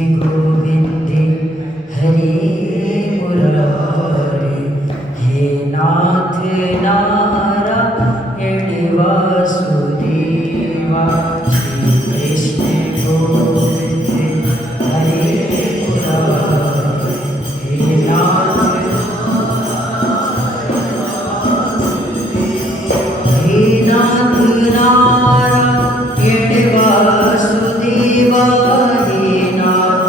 गोविंदे हरे मुरारे, हे नाथ नारायण वासुदेवा। श्री कृष्ण गोविंदे हरे मुरारे, हे नाथ नारायण वासुदेवा, हे नाथ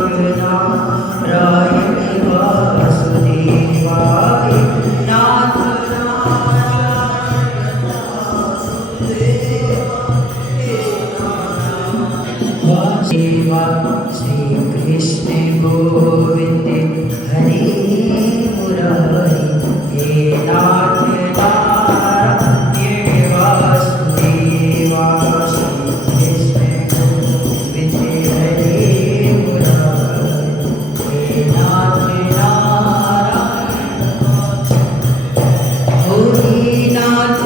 नारायण वासुदेवा, हे नाथ वासुदेवा। श्री कृष्ण गोविंदे हरे मुरारी, हे नाथ नारायण वासुदेवा। श्री कृष्ण गोविंदे हरे मुरारी, हे नाथ नारायण नाथ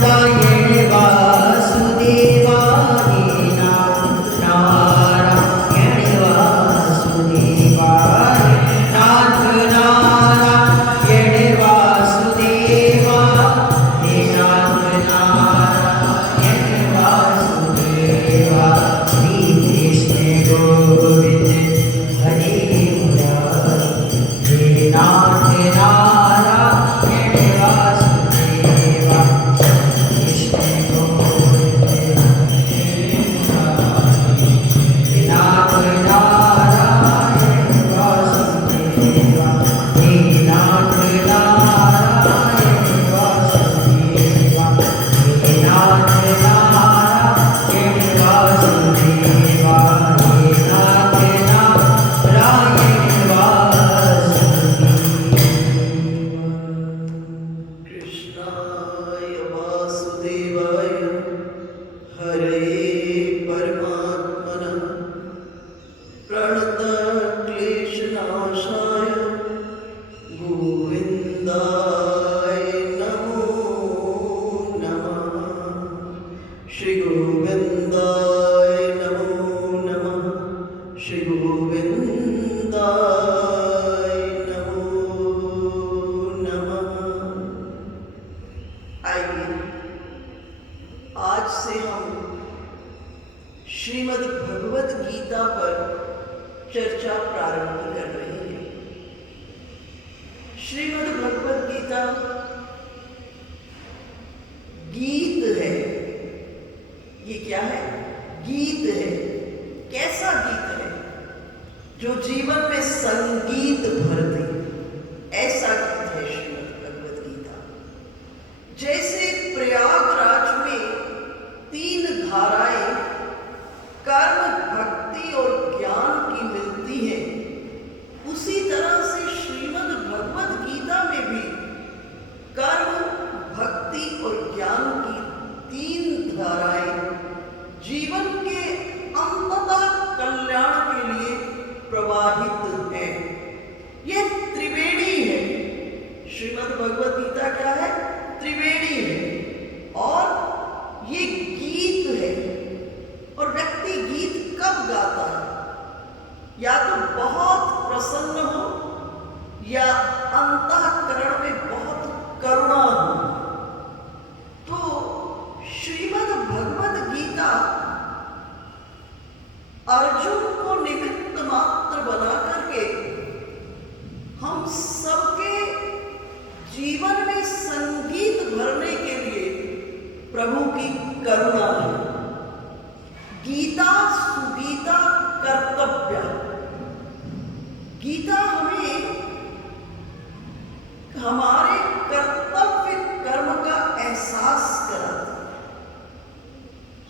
नारायण वासुदेवा, हे नाथ नारायण वासुदेवा, हे नाथ नारायण वासुदेवा, हे नाथ नारायण वासुदेवा। श्री कृष्ण गोविंद हरे मुरारी, हे नाथ नारायण वासुदेवा। कृष्ण गोविंद हरे मुरारी, हे नाथ नारायण वासुदेवा, हे नाथ नारायण वासुदेवा, हे नाथ नारायण वासुदेवा, हे नाथ नारायण वासुदेवा। कृष्णाय वासुदेवाय हरे परमात्मने प्रणतक्लेशनाशाय गोविन्दाय नमो नमः। श्री गोविन्दाय नमो नमः। श्री गोविन्दाय नमो नमः। आइए आज से हम श्रीमद् भगवत गीता पर चर्चा प्रारंभ कर रहे हैं। श्रीमद् भगवत गीता गीत है। ये क्या है? गीत है। कैसा गीत है? जो जीवन में संगीत भर दे, ऐसा गीत है श्रीमद् भगवत गीता। जैसे प्रयागराज में 3 धाराएं कर्म, भक्ति और ज्ञान की मिलती हैं, उसी तरह से श्रीमद् भगवत गीता में भी कर्म, भक्ति और ज्ञान की 3 धाराएं जीवन के अंततः कल्याण के लिए प्रवाहित हैं। यह त्रिवेणी है। श्रीमद् भगवत गीता क्या है? त्रिवेणी है। और ये गीत है। और व्यक्ति गीत कब गाता है? या तो बहुत प्रसन्न हो, या अंतःकरण में बहुत करुणा हो। तो श्रीमद् भगवत गीता अर्जुन को निमित्त मात्र बना करके हम सबके जीवन में संगीत भरने के लिए प्रभु की करुणा है। गीता सुगीता कर्तव्य। गीता हमें हमारे कर्तव्य कर्म का एहसास कराती है।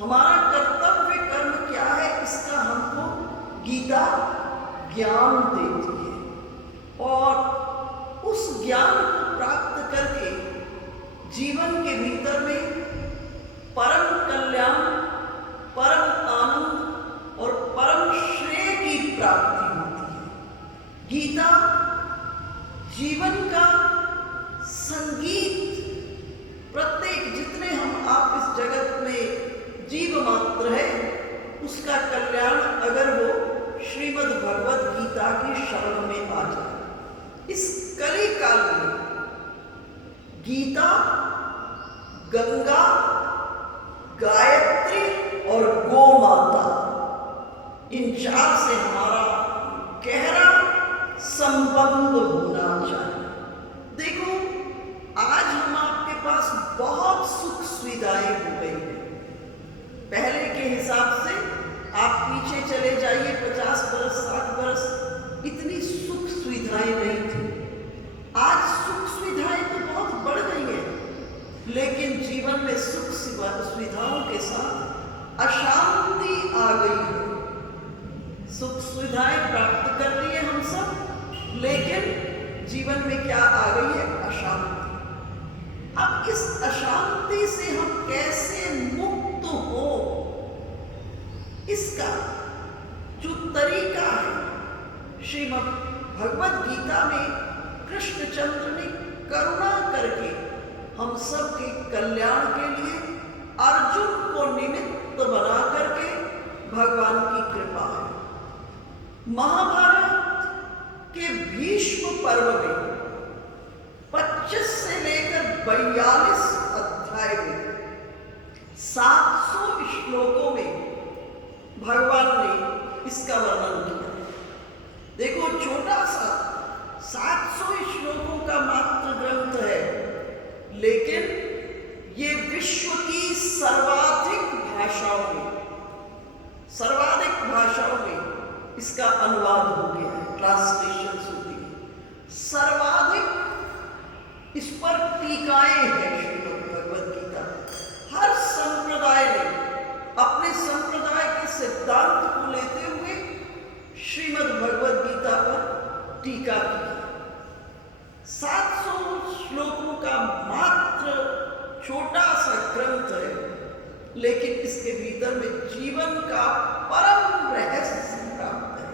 हमारा कर्तव्य कर्म क्या है, इसका हमको गीता ज्ञान देती है। और उस ज्ञान को प्राप्त करके जीवन के भीतर में परम कल्याण, परम आनंद और परम श्रेय की प्राप्ति होती है। गीता जीवन का संगीत। प्रत्येक जितने हम आप इस जगत में जीव मात्र है, उसका कल्याण अगर वो श्रीमद् भगवत गीता की शरण में आ जाए। इस कली काल में गीता, गंगा, गायत्री और गो माता, इन चार से हमारा गहरा संबंध होना चाहिए। देखो, आज हम आपके पास बहुत सुख सुविधाएं हो गई हैं। पहले के हिसाब से आप पीछे चले जाइए 50 बरस 60 बरस, इतनी सुख सुविधाएं नहीं थी। आज सुख सुविधाएं तो बहुत बढ़ गई हैं, लेकिन जीवन में सुख सुविधाओं के साथ अशांति आ गई है। सुख सुविधाएं प्राप्त कर लिए हम सब, लेकिन जीवन में क्या आ गई है? अशांति। अब इस अशांति से हम कैसे मुक्त हो, इसका जो तरीका है, श्रीमद् भगवत गीता में कृष्णचंद्र ने करुणा करके हम सब के कल्याण के लिए अर्जुन को निमित्त बना करके भगवान की कृपा है। महाभारत के भीष्म पर्व में 25 से लेकर 42 अध्याय में 700 श्लोकों में भगवान ने इसका वर्णन किया। देखो, छोटा सा 700 श्लोकों का मात्र ग्रंथ है, लेकिन ये विश्व की सर्वाधिक भाषाओं में इसका अनुवाद हो गया है, ट्रांसलेशन होती है। सर्वाधिक इस पर टीकाएं हैं श्रीमद् भगवत गीता। हर संप्रदाय ने अपने संप्रदाय के सिद्धांत को लेते हुए श्रीमद् भगवत गीता पर टीका की। 700 श्लोकों का मात्र छोटा सा ग्रंथ है, लेकिन इसके भीतर में जीवन का परम रहस्य प्राप्त है।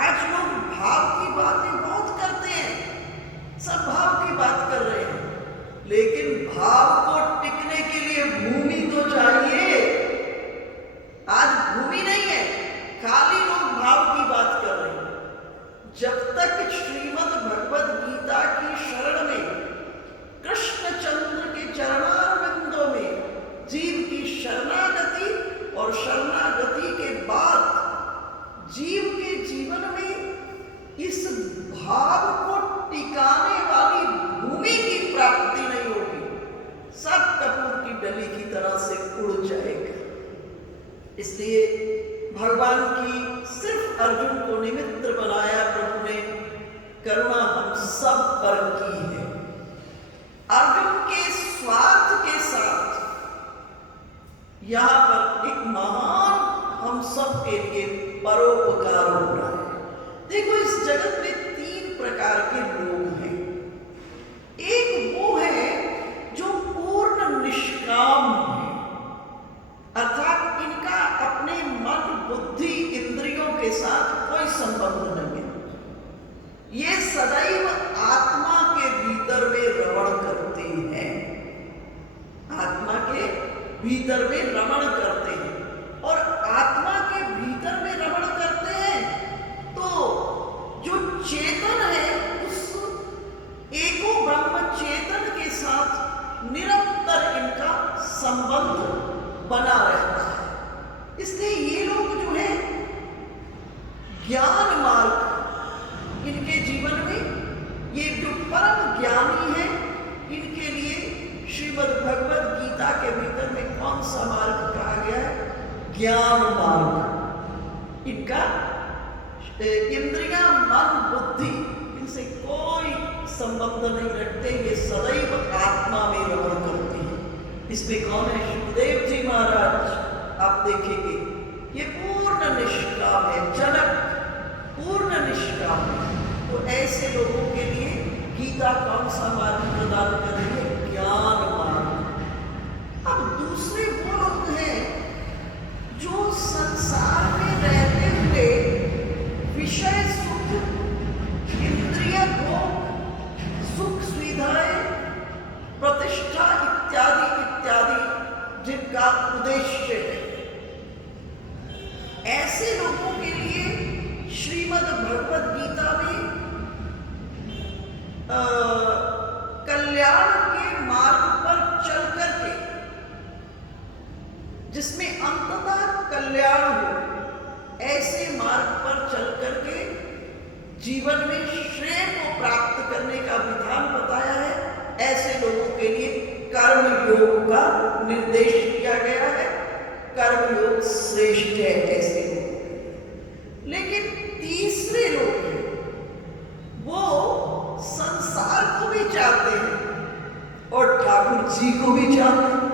आज लोग भाव की बातें बहुत करते हैं, सब भाव की बात कर रहे हैं, लेकिन भाव को टिकने के लिए भूमि तो चाहिए। आज भूमि नहीं है, खाली लोग भाव की बात कर रहे हैं। जब तक श्रीमद् भगवत गीता की शरण में, कृष्णचंद्र के चरणारविंदों में जीव की शरणागति और शरणागति के बाद जीव के जीवन में इस भाव को टिकाने वाली भूमि की प्राप्ति नहीं होगी, सब कपूर की डली की तरह से उड़ जाएगा। इसलिए भगवान की सिर्फ अर्जुन को निमित्त बनाया प्रभु ने, करुणा हम सब पर की है। अर्जुन के स्वार्थ के साथ यहां पर एक महान हम सब के लिए परोपकार हो रहा है। देखो, इस जगत में 3 प्रकार के लोग हैं। एक वो है जो पूर्ण निष्काम है, अर्थात इनका अपने मन, बुद्धि, इंद्रियों के साथ कोई संबंध नहीं है। ये सदैव आत्मा के भीतर में रमण करते हैं, आत्मा के भीतर में रमण करते हैं। और आत्मा के भीतर में रमण करते हैं तो जो चेतन है, उस एको ब्रह्म चेतन के साथ निरंतर इनका संबंध बना रहता है। इसलिए ये लोग जो है ज्ञान मार्ग, इनके जीवन में ये जो परम ज्ञानी है, इनके लिए श्रीमद् भगवत गीता के भीतर में कौन सा मार्ग कहा गया है? ज्ञान मार्ग। इनका इंद्रियां, मन, बुद्धि, इनसे कोई संबंध नहीं रखते, ये सदैव आत्मा में रमण करते हैं। इसमें कौन है? सुखदेव जी महाराज। आप देखेंगे ये पूर्ण निष्काम है, जनक पूर्ण निष्काम है। तो ऐसे लोगों के लिए गीता कौन सा मार्ग प्रदान कर रही है? ज्ञान मार्ग। अब दूसरे वो लोग हैं जो संसार में रहते हुए विषय सुख, इंद्रिय भोग, सुख सुविधाएं, प्रतिष्ठा इत्यादि इत्यादि जिनका उद्देश्य है, ऐसे लोगों के लिए श्रीमद् भगवद गीता में कल्याण के मार्ग पर चल करके, जिसमें अंततः कल्याण हो, ऐसे मार्ग पर चल करके जीवन में श्रेय को प्राप्त करने का विधान बताया है। ऐसे लोगों के लिए कर्म योग का निर्देश किया गया है। कर्म योग श्रेष्ठ है ऐसे लोगों के लिए। लेकिन तीसरे लोग हैं, वो संसार को भी चाहते हैं और ठाकुर जी को भी चाहते हैं।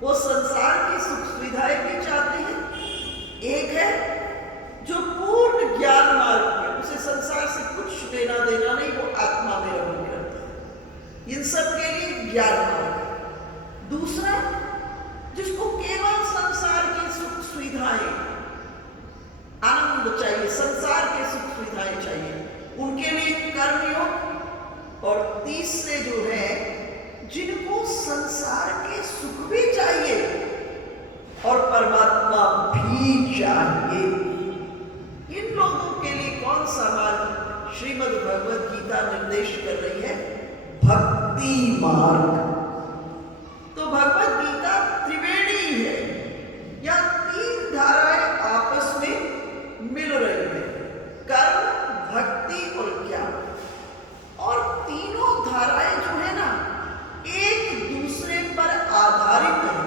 वो संसार की सुख सुविधाएं भी चाहते हैं। एक है जो पूर्ण ज्ञान मार्ग में, उसे संसार से कुछ लेना देना नहीं, वो आत्मा में रमण करता है। इन सब के लिए ज्ञान मार्ग। दूसरा, जिसको केवल संसार की सुख सुविधाएं, आनंद चाहिए, संसार के सुख सुविधाएं चाहिए, उनके लिए कर्मयोग। और तीसरे जो है, जिनको संसार के सुख भी चाहिए और परमात्मा भी चाहिए, इन लोगों के लिए कौन सा मार्ग श्रीमद् भगवद गीता निर्देश कर रही है? भक्ति मार्ग। तो भगवद गीता त्रिवेणी है, या तीन धाराएं आपस में मिल रही है, कर्म, भक्ति और ज्ञान। और तीनों धाराएं जो है ना, एक दूसरे पर आधारित है।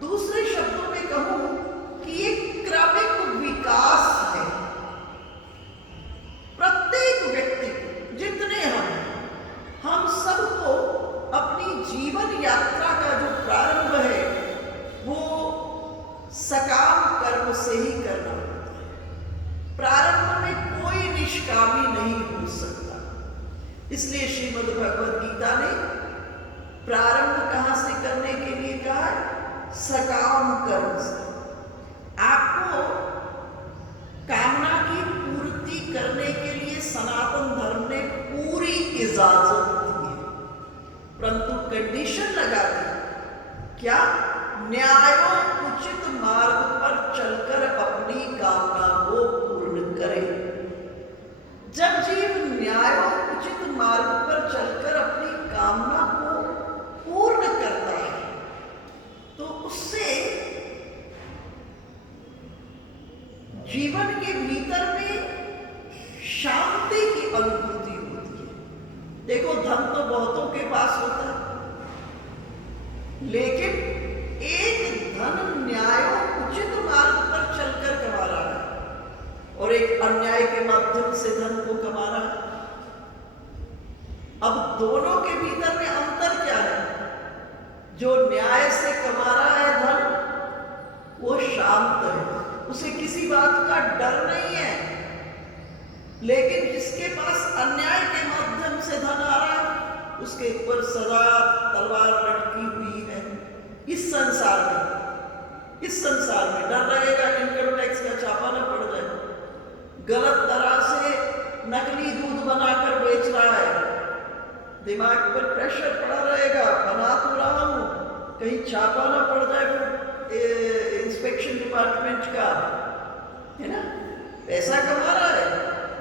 दूसरे शब्दों में कहूं कि एक क्रमिक विकास है। प्रत्येक व्यक्ति, जितने हम सबको अपनी जीवन यात्रा का जो प्रारंभ है, वो सकाम कर्म से ही करना होता है। प्रारंभ में कोई निष्कामी नहीं हो सकता। इसलिए श्रीमद् भगवद गीता ने प्रारंभ कहां से करने के लिए कहा है? सकाम कर्म से। आपको कामना की पूर्ति करने के लिए सनातन धर्म ने पूरी इजाजत दी है, परंतु कंडीशन लगा दी। क्या? न्यायोचित मार्ग पर चलकर अपनी कामना को पूर्ण करे। जब जीव न्यायोचित मार्ग पर चलकर अपनी कामना को पूर्ण करता है, तो उससे जीवन के भीतर में शांति की अनुभूति होती है। देखो, धन तो बहुतों के पास होता है, लेकिन एक धन न्यायोचित मार्ग पर चलकर कमा रहा है और एक अन्याय के माध्यम से धन को कमा रहा है। अब दोनों के भीतर में अंतर क्या है? जो न्याय से कमा रहा है धन, वो शांत है, उसे किसी बात का डर नहीं है। लेकिन जिसके पास अन्याय के माध्यम से धन आ रहा है, उसके ऊपर सदा तलवार लटकी हुई है। इस संसार में डर रहेगा इनकम टैक्स का छापा न पड़ जाए, गलत तरह से नकली दूध बनाकर बेच रहा है, दिमाग पर प्रेशर पड़ा रहेगा, बना तो रहा हूं, कहीं छापा ना पड़ जाए इंस्पेक्शन डिपार्टमेंट का, है ना। पैसा कमा रहा है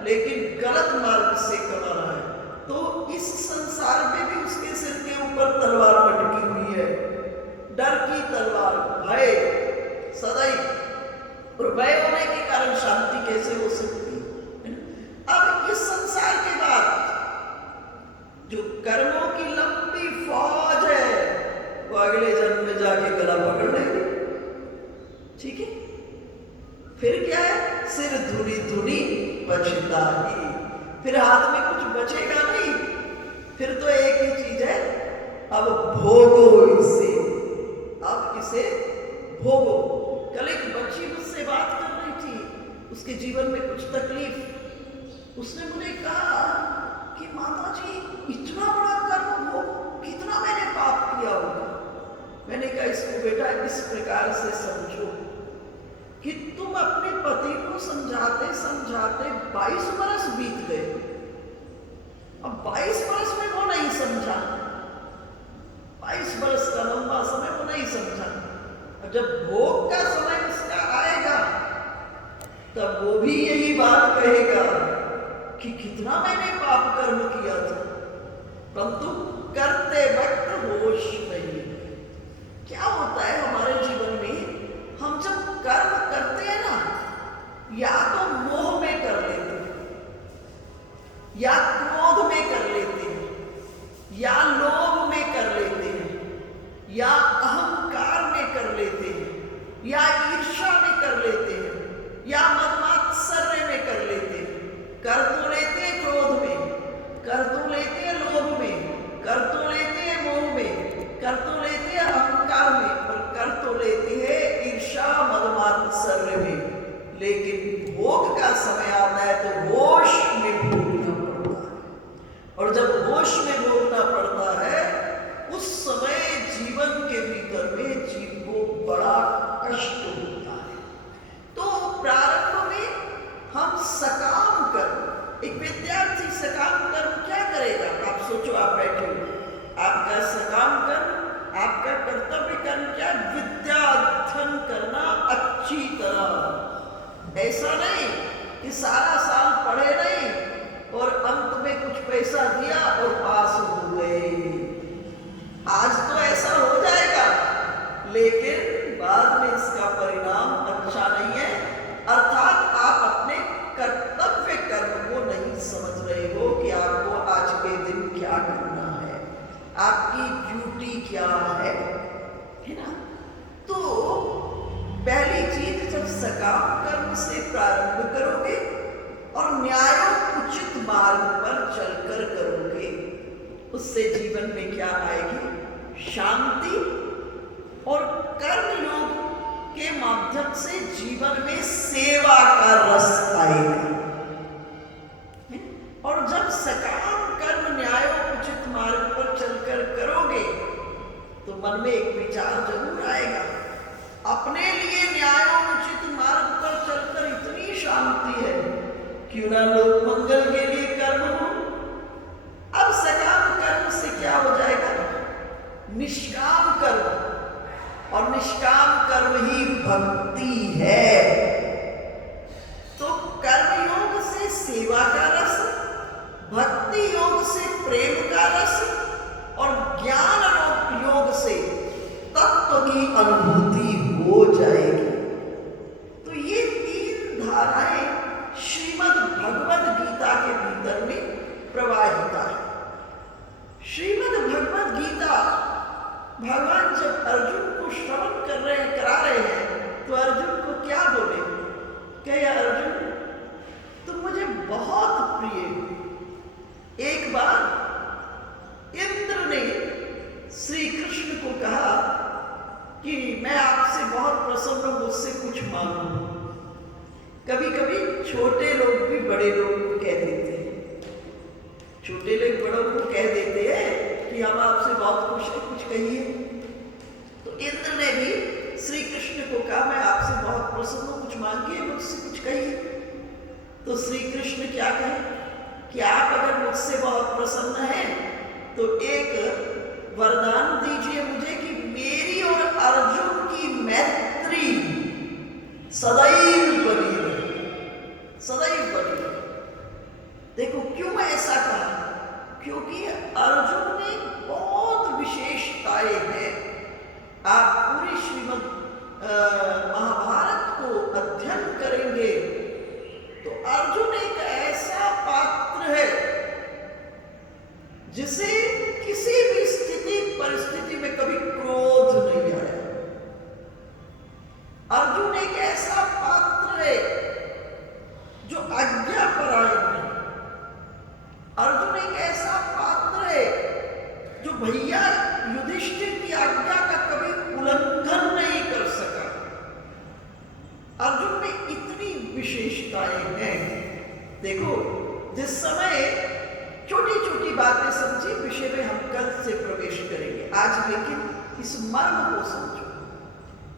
लेकिन गलत मार्ग से कमा रहा है, तो इस संसार में भी उसके सिर के ऊपर तलवार लटकी हुई है, डर की तलवार, भय सदैव। और भय होने के कारण शांति कैसे हो सकती है? अब इस संसार के बाद जो कर्मों की लंबी फौज है, वो अगले जन्म में जाके गला पकड़ लेंगे। ठीक है, फिर क्या है? सिर धुनी धुनी पछताई, फिर हाथ में कुछ बचेगा नहीं, फिर तो एक ही चीज है, अब भोगो इसे, अब इसे भोगो। कल एक बच्ची मुझसे बात कर रही थी, उसके जीवन में कुछ तकलीफ, उसने मुझे कहा कि माता जी, इतना बड़ा कर्म भोग, कितना मैंने पाप किया होगा। मैंने कहा, इसको बेटा इस प्रकार से समझो कि तुम अपने पति को समझाते समझाते 22 बरस बीत गए, अब 22 बरस में वो नहीं समझा, 22 बरस का लंबा समय वो नहीं समझा, और जब भोग का समय उसका आएगा तब वो भी यही कि कितना मैंने पाप कर्म किया था, परंतु करते वक्त होश नहीं। क्या होता है हमारे जीवन में, हम जब कर्म करते हैं ना, या तो मोह में कर लेते हैं, या क्रोध में कर लेते हैं, या लोभ में कर लेते हैं, या अहंकार में कर लेते हैं, या ईर्ष्या में कर लेते हैं, या मदमात्सर्य में कर लेते हैं। कर तो लेते हैं क्रोध में, कर तो लेते हैं लोभ में, कर तो लेते हैं मोह में, कर तो लेते हैं अहंकार में, और कर तो लेते हैं ईर्ष्या मदमात्सर्य में। लेकिन भोग का समय आता है तो होश में भोगना पड़ता है, और जब होश में भोगना पड़ता है उस समय जीवन के भीतर में जीव को बड़ा कष्ट होता है। तो प्रारंभ में हम सकाम कर्म, एक विद्यार्थी सकाम कर्म क्या करेगा? आप सोचो, आप बैठे हो, आपका सकाम कर्म, आपका कर्तव्य कर्म क्या? विद्या अध्ययन करना अच्छी तरह। ऐसा नहीं कि सारा साल पढ़े नहीं और अंत में कुछ पैसा दिया और पास हो गए। आज तो ऐसा हो जाएगा, लेकिन बाद में इसका परिणाम अच्छा नहीं है। अर्थात आप अपने कर्तव्य कर्म को नहीं समझ रहे हो कि आपको आज के दिन क्या करना है, आपकी ड्यूटी क्या है ना? तो पहली चीज, जब सकाम कर्म से प्रारंभ करोगे और न्यायोचित मार्ग पर चलकर करोगे, उससे जीवन में क्या आएगी? शांति, और कर्म योग के माध्यम से जीवन में सेवा का रस आएगा। और जब सकाम कर्म न्यायोचित मार्ग पर चलकर करोगे तो मन में एक विचार जरूर आएगा, अपने लिए न्यायोचित मार्ग पर चलकर इतनी शांति है, क्यों ना लोक मंगल के लिए कर्म हो। अब सकाम कर्म से क्या हो जाएगा? निष्काम कर्म, और निष्काम कर्म ही भक्ति है। तो कर्म योग से सेवा का रस, भक्ति योग से प्रेम का रस, और ज्ञान योग से तत्व की अनुभूति हो जाएगी। तो ये तीन धाराएं श्रीमद् भगवद गीता के भीतर में प्रवाहित है। श्रीमद् भगवद गीता भगवान जब अर्जुन को श्रवण करा रहे हैं तो अर्जुन को क्या बोले? क्या अर्जुन, तुम मुझे बहुत प्रिय हो। एक बार इंद्र ने श्री कृष्ण को कहा कि मैं आपसे बहुत प्रसन्न हूं, मुझसे कुछ मांगो। कभी कभी छोटे लोग भी बड़े लोग को कह देते हैं, छोटे लोग बड़ों को कह देते हैं कि हम आपसे बहुत खुश हैं, कुछ कहिए। तो इंद्र ने भी श्री कृष्ण को कहा, मैं आपसे बहुत प्रसन्न हूं, कुछ मांगिए, मुझसे कुछ कहिए। तो श्री कृष्ण क्या कहे कि आप अगर मुझसे बहुत प्रसन्न हैं तो एक वरदान दीजिए मुझे कि मेरी और अर्जुन की मैत्री सदैव बनी रहे, सदैव बनी रहे। देखो क्यों ऐसा कहा? क्योंकि अर्जुन में बहुत विशेषताएं हैं। आप पूरी श्रीमद् महाभारत को अध्ययन करेंगे तो अर्जुन एक ऐसा पात्र है जिसे किसी भी स्थिति परिस्थिति में कभी क्रोध नहीं आया। अर्जुन एक ऐसा पात्र है जो आज्ञापरायण है। अर्जुन एक ऐसा पात्र है जो भैया युधिष्ठिर की आज्ञा का कभी उल्लंघन नहीं कर सका। अर्जुन में इतनी विशेषताएं हैं। देखो, जिस समय छोटी छोटी बातें समझी, विषय में हम कल से प्रवेश करेंगे आज, लेकिन इस मर्म को समझो।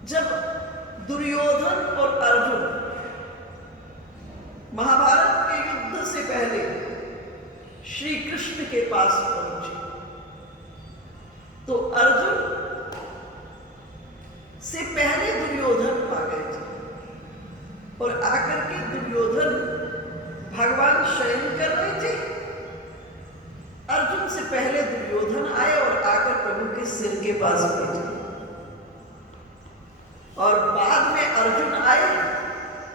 जब दुर्योधन और अर्जुन महाभारत के युद्ध से पहले श्री कृष्ण के पास पहुंचे तो अर्जुन से पहले दुर्योधन आ गए थे और आकर के दुर्योधन भगवान शयन कर रहे थे। अर्जुन से पहले दुर्योधन आए और आकर प्रभु के सिर के पास बैठे, और बाद में अर्जुन आए,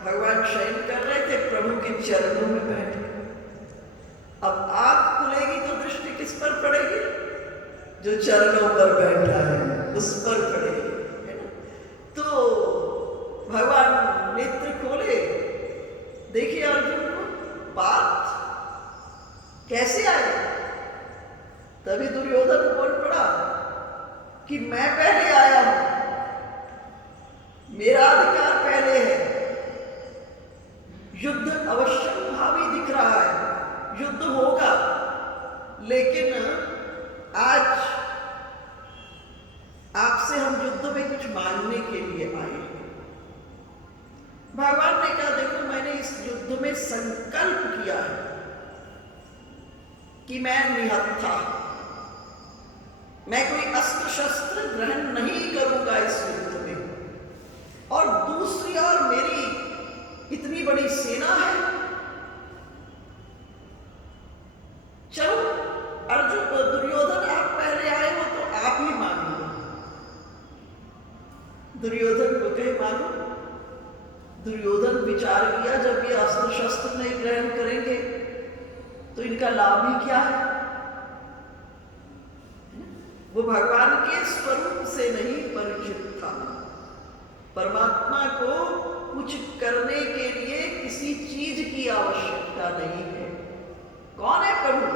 भगवान शयन कर रहे थे, प्रभु के चरणों में बैठे। अब आंख खुलेगी तो दृष्टि किस पर पड़ेगी? जो चरणों पर बैठा है उस पर पड़ेगी, है ना? तो भगवान नेत्र खोले, देखिए अर्जुन को बात कैसे आई। तभी दुर्योधन बोल पड़ा कि मैं पहले आया हूं, मेरा अधिकार पहले है, युद्ध अवश्य भावी दिख रहा है, युद्ध होगा, लेकिन आज आपसे हम युद्ध में कुछ मांगने के लिए आए हैं। भगवान ने कहा, देखो मैंने इस युद्ध में संकल्प किया है कि मैं निहत्था, मैं कोई अस्त्र शस्त्र ग्रहण नहीं करूंगा इस युद्ध में, और दूसरी ओर मेरी इतनी बड़ी सेना है। चलो अर्जुन, दुर्योधन आप पहले आए हो तो आप ही मान लो। दुर्योधन को कहे मानो। दुर्योधन विचार किया, जब ये अस्त्र शस्त्र नहीं ग्रहण करेंगे तो इनका लाभ ही क्या है? वो भगवान के स्वरूप से नहीं परिचित था। परमात्मा को कुछ करने के लिए किसी चीज की आवश्यकता नहीं है। कौन है प्रभु?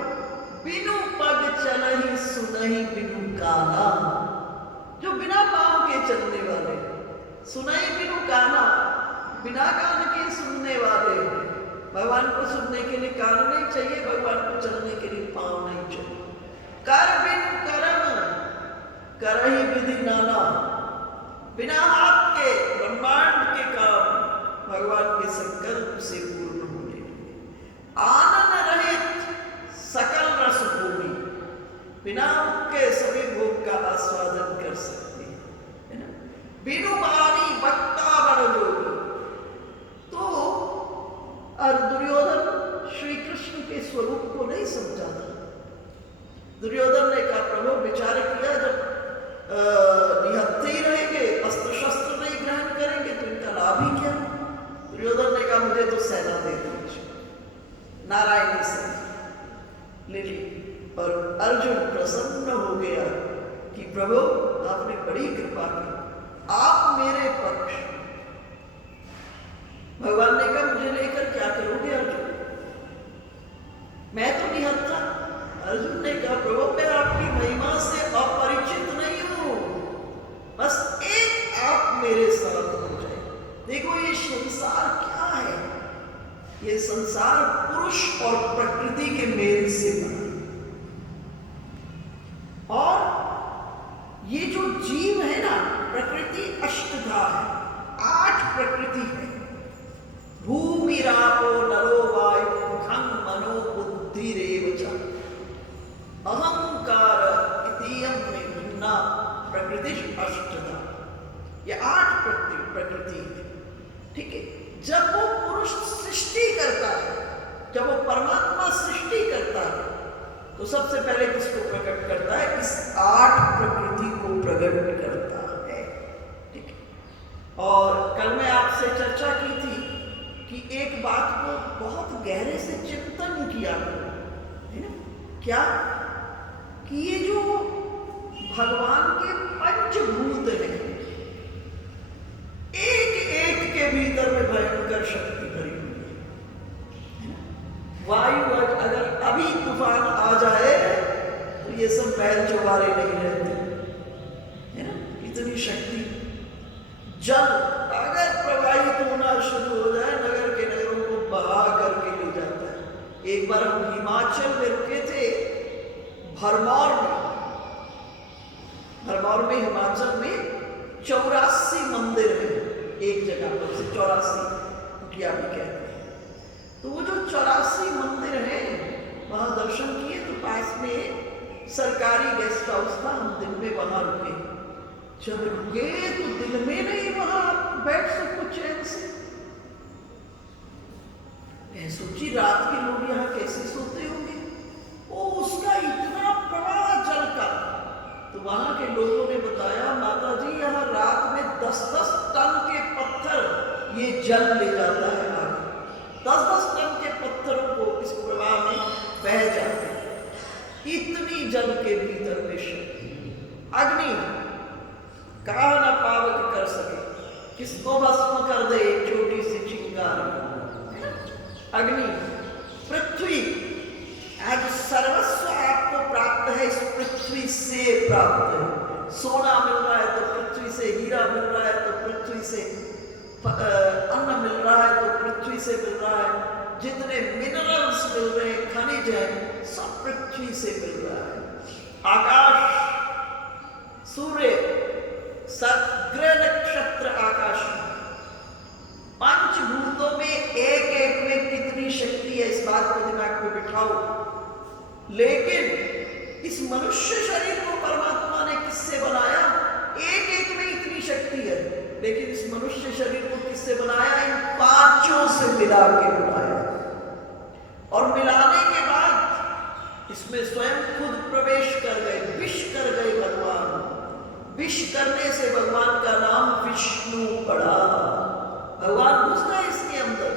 बिनु पग चलहि सुनहि बिनु काना, जो बिना पांव के चलने वाले, सुनहि बिनु काना, बिना कान के सुनने वाले। भगवान को सुनने के लिए कान नहीं चाहिए, भगवान को चलने के लिए पांव नहीं चाहिए। कर बिनु करम करहि विधि नाना, बिना हाथ के ब्रह्मांड के काम भगवान के संकल्प से पूर्ण होने लगे। आनंद रहित सकल रस भोगी, बिना के सभी भोग का आस्वादन कर सकते हैं, है ना? बिनु बानी बक्ता बड़ जोगी। तो और दुर्योधन श्री कृष्ण के स्वरूप को नहीं समझा था। दुर्योधन ने कहा, प्रभु विचार किया, जब निहत्थे ही रहेंगे, अस्त्र शस्त्र नहीं ग्रहण करेंगे तो इनका लाभ ही क्या? दुर्योधन ने कहा, मुझे तो सेना दे दीजिए, नारायणी सेना ले ली। और अर्जुन प्रसन्न हो गया कि प्रभु आपने बड़ी कृपा की, आप मेरे पक्ष। भगवान ने कहा, मुझे लेकर क्या करोगे अर्जुन? मैं तो निहत्था। अर्जुन ने कहा, प्रभु मैं आपकी महिमा से अपरिचित नहीं हूं, बस एक आप मेरे साथ हो जाए। देखो ये संसार क्या है? ये संसार पुरुष और प्रकृति के मेल से बना, और ये जो जीव है ना, प्रकृति अष्टधा है, 8 प्रकृति है। भूमि रापो नरो वायु खं मनो बुद्धि रेव च अहंकार इतियम में भिन्ना प्रकृति अष्टधा। ये 8 प्रकृति है, ठीक है। जब वो पुरुष सृष्टि करता है, जब वो परमात्मा सृष्टि करता है, तो सबसे पहले किसको प्रकट करता है? इस 8 प्रकृति को प्रकट करता है, ठीक है। और कल मैं आपसे चर्चा की थी कि एक बात को बहुत गहरे से चिंतन किया है ना, क्या कि ये जो भगवान के पंचभूत हैं, एक एक के भीतर में भयंकर शक्ति भरी हुई है। वायु अगर अभी तूफान आ जाए तो ये सब बैल चौबारे नहीं रहते, है ना, इतनी शक्ति। जल अगर प्रवाहित होना शुरू हो जाए, नगर के नगरों को बहा करके ले जाता है। एक बार हम हिमाचल में रुके थे, भरमौर में हिमाचल में 84 मंदिर है एक जगह पर, 84 कुटिया भी कहते हैं। तो वो जो 84 मंदिर हैं, वहां दर्शन किए। तो पास में सरकारी गेस्ट हाउस था, हम दिन में वहां रुके। जब रुके तो दिन में नहीं वहां बैठ सको चैन से, मैं सोची रात के लोग यहाँ कैसे सोते होंगे, वो उसका इतना प्रवाह जल का। तो वहां के लोगों ने बताया, माता जी यहाँ रात में 10-10 टन के पत्थर ये जल ले जाता है आगे। 10-10 टन के पत्थरों को इस प्रवाह में बह जाते हैं। इतनी जल के भीतर में शक्ति। अग्नि कहा न पावक कर सके, किसको भस्म कर दे एक छोटी सी चिंगार। अग्नि, पृथ्वी, आज सर्वस्व आपको प्राप्त है, इस पृथ्वी से प्राप्त है। सोना मिल रहा है तो पृथ्वी से, हीरा मिल रहा है तो पृथ्वी से, अन्न मिल रहा है तो पृथ्वी से मिल रहा है। जितने मिनरल्स मिल रहे हैं, खनिज है, सब पृथ्वी से मिल रहा है। आकाश, सूर्य, ग्रह नक्षत्र आकाश में, पंचभूतों में एक एक में कितनी शक्ति है, इस बात को दिमाग में बिठाओ। लेकिन इस मनुष्य शरीर को परमात्मा ने किससे बनाया? एक एक में इतनी शक्ति है, लेकिन इस मनुष्य शरीर को किससे बनाया? इन पांचों से मिला के बनाया। और मिलाने के बाद इसमें स्वयं खुद प्रवेश कर गए, विष कर गए भगवान। विष करने से भगवान का नाम विष्णु पड़ा। भगवान घुसता है इसके अंदर।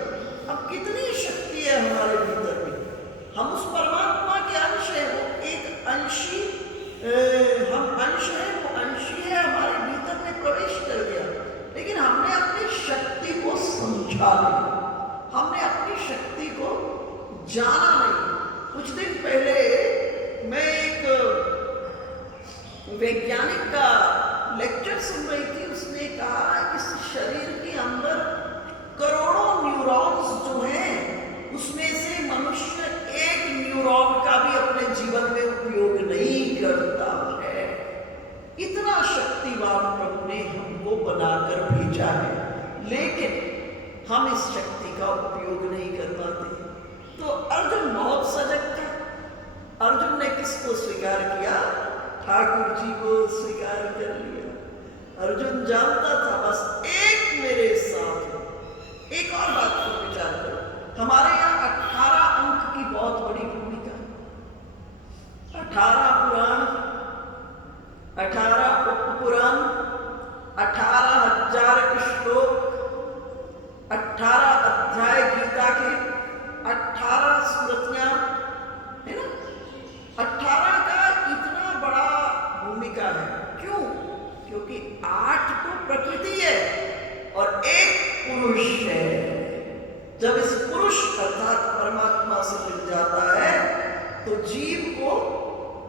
अब कितनी शक्ति है हमारे भीतर में। हम उस परमात्मा के अंश है, वो एक अंशी, हम अंश है, वो अंशी है, हमारे भीतर में प्रवेश कर गया। लेकिन हमने अपनी शक्ति को समझा नहीं, हमने अपनी शक्ति को जाना नहीं। कुछ दिन पहले मैं एक वैज्ञानिक का लेक्चर सुन रही थी। उसने कहा इस शरीर के अंदर करोड़ों न्यूरॉन्स जो हैं, उसमें से मनुष्य एक न्यूरॉन का भी अपने जीवन में उपयोग नहीं करता है। इतना शक्तिवान प्रभु ने हमको बनाकर भेजा है, लेकिन हम इस शक्ति का उपयोग नहीं कर पाते। तो अर्जुन बहुत सजग था। अर्जुन ने किसको स्वीकार किया? ठाकुर जी को स्वीकार कर लिया। अर्जुन जानता था बस एक मेरे साथ। एक और बात को विचार करो, हमारे यहाँ 18 अंक की बहुत बड़ी भूमिका। 18 पुराण, 18 उपपुराण, 18,000 श्लोक, 18 अध्याय गीता के, 18 स्मृतियां, है ना? 18 का इतना बड़ा भूमिका है। क्यों? क्योंकि 8 तो प्रकृति है और 1 पुरुष है। जब इस पुरुष अर्थात परमात्मा से मिल जाता है तो जीव को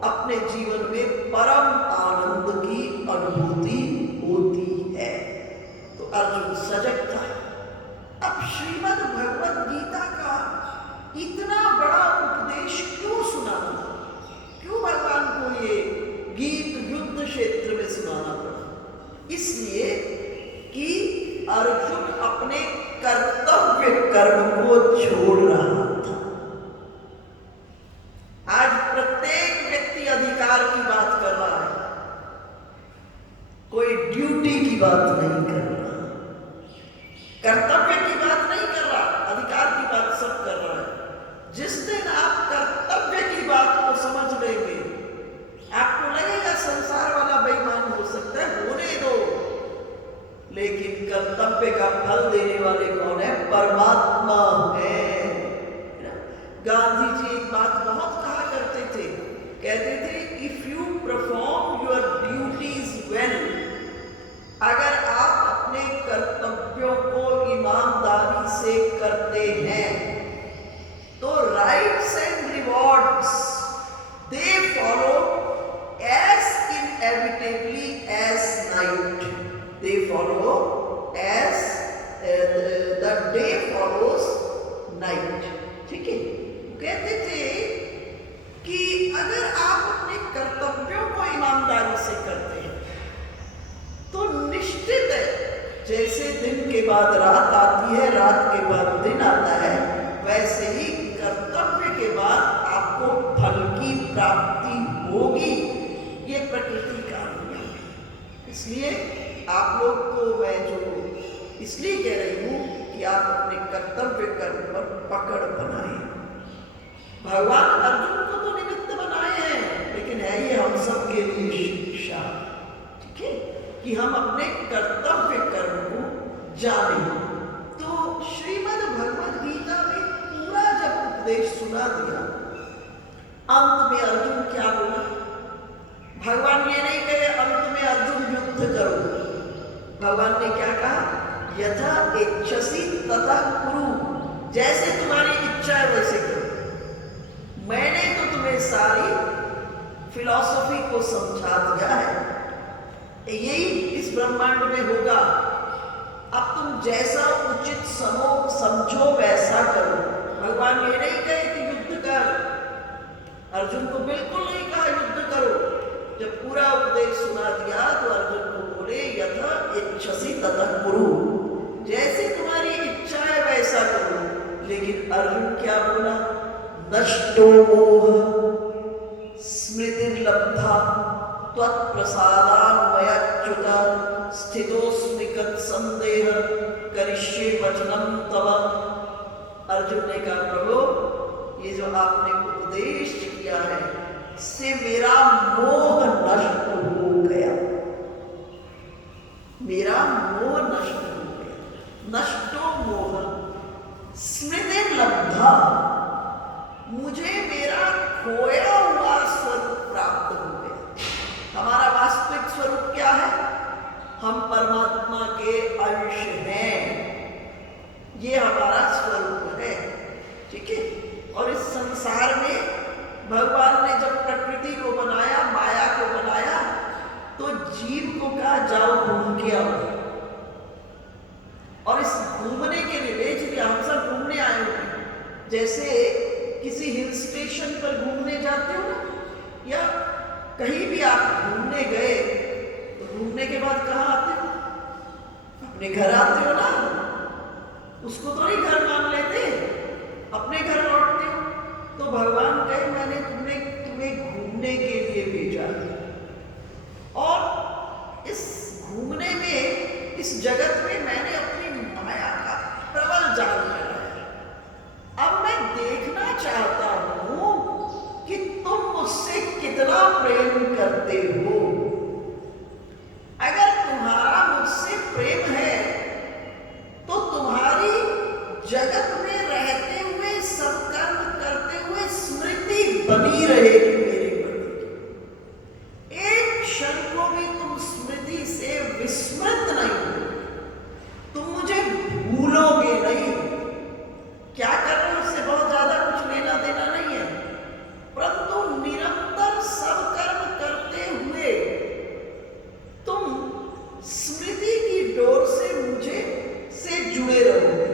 अपने जीवन में परम आनंद की अनुभूति होती है। तो अर्जुन सजग था। अब श्रीमद् भगवद गीता का इतना बड़ा उपदेश क्यों सुनाना? क्यों भगवान को ये गीत युद्ध क्षेत्र में सुनाना पड़ा? इसलिए कि अर्जुन अपने कर्तव्य कर्म को छोड़ रहा था। आज प्रत्येक व्यक्ति अधिकार की बात कर रहा है, कोई ड्यूटी की बात नहीं कर रहा, कर्तव्य की बात नहीं कर रहा, अधिकार की बात सब कर रहा है। जिस दिन आप कर्तव्य की बात को समझ लेंगे, आपको लगेगा संसार वाला बेईमान हो सकता है, होने दो, लेकिन कर्तव्य का फल देने वाले कौन है? परमात्मा है। गांधी जी एक बात बहुत कहा करते थे, कहते थे if you perform your duties well, अगर आप अपने कर्तव्यों को ईमानदारी से करते हैं तो rights and rewards they follow as inevitably as night, they follow as the day follows night. ठीक है, कहते थे कि अगर आप अपने कर्तव्यों को ईमानदारी से करते हैं तो निश्चित है, जैसे दिन के बाद रात आती है, रात के बाद दिन आता है, वैसे ही कर्तव्य के बाद आपको फल की प्राप्ति होगी। ये प्रकृति का नियम है। इसलिए आप लोग को मैं जो इसलिए कह रही हूं कि आप अपने कर्तव्य कर्म पर पकड़ बनाई। भगवान अर्जुन को तो निमित्त बनाए हैं, लेकिन है ये हम सब के लिए शिक्षा, ठीक है, कि हम अपने कर्तव्य कर्म को जाने। तो श्रीमद् भगवद गीता में पूरा जब उपदेश सुना दिया, अंत में अर्जुन क्या बोला? भगवान ये नहीं कहे अंत में अर्जुन युद्ध करो। भगवान ने क्या कहा? यथा इच्छसि तथा कुरु, जैसे तुम्हारी इच्छा है वैसे करो। मैंने तो तुम्हें सारी फिलॉसफी को समझा दिया है, यही इस ब्रह्मांड में होगा। अब तुम जैसा उचित समझो वैसा करो। भगवान ये नहीं कहे कि युद्ध कर, अर्जुन को बिल्कुल नहीं कहा युद्ध करो। जब पूरा उपदेश सुना दिया तो अर्जुन को बोले यथा इच्छसि तथा कुरु, जैसे तुम्हारी इच्छा है वैसा करो। लेकिन अर्जुन क्या बोला? नष्टो मोह स्मृतिर्लब्धा त्वत्प्रसादान्वयाच्युत स्थितोऽस्मि संदेह करिष्ये वचनं तव। अर्जुन ने कहा प्रभु, ये जो आपने उपदेश किया है इससे मेरा मोह नष्ट हो गया, मेरा मोह नष्ट हो गया। नष्टो मोह स्मृतिर्लब्धा, मुझे मेरा खोया हुआ स्वरूप प्राप्त हो गया। हमारा वास्तविक स्वरूप क्या है? हम परमात्मा के अंश हैं, ये हमारा स्वरूप है, ठीक है। और इस संसार में भगवान ने जब प्रकृति को बनाया, माया को बनाया, तो जीव को कहा जाओ घूम के आओ। और इस घूमने के लिए चलिए हम सब घूमने आए हुए हैं। जैसे किसी हिल स्टेशन पर घूमने जाते हो या कहीं भी आप घूमने गए, तो घूमने के बाद कहाँ आते हो? अपने घर आते हो ना। उसको तो नहीं घर मान लेते, अपने घर लौटते हो। तो भगवान कहे मैंने तुम्हें घूमने के लिए भेजा, और इस घूमने में, इस जगत में मैंने अपनी माया का प्रबल जाल लगाया। अब मैं देखना चाहता हूं कि तुम मुझसे कितना प्रेम करते हो। अगर तुम्हारा मुझसे प्रेम है तो तुम्हारी जगत में रहते हुए, सत्कर्म करते हुए स्मृति बनी रहेगी मेरे प्रति। एक क्षण को भी तुम स्मृति से विस्मृत नहीं हो, तुम मुझे भूलोगे नहीं। क्या कर रहे हो उससे बहुत ज्यादा कुछ लेना देना नहीं है, परंतु निरंतर सब कर्म करते हुए तुम स्मृति की डोर से मुझे से जुड़े रहोगे।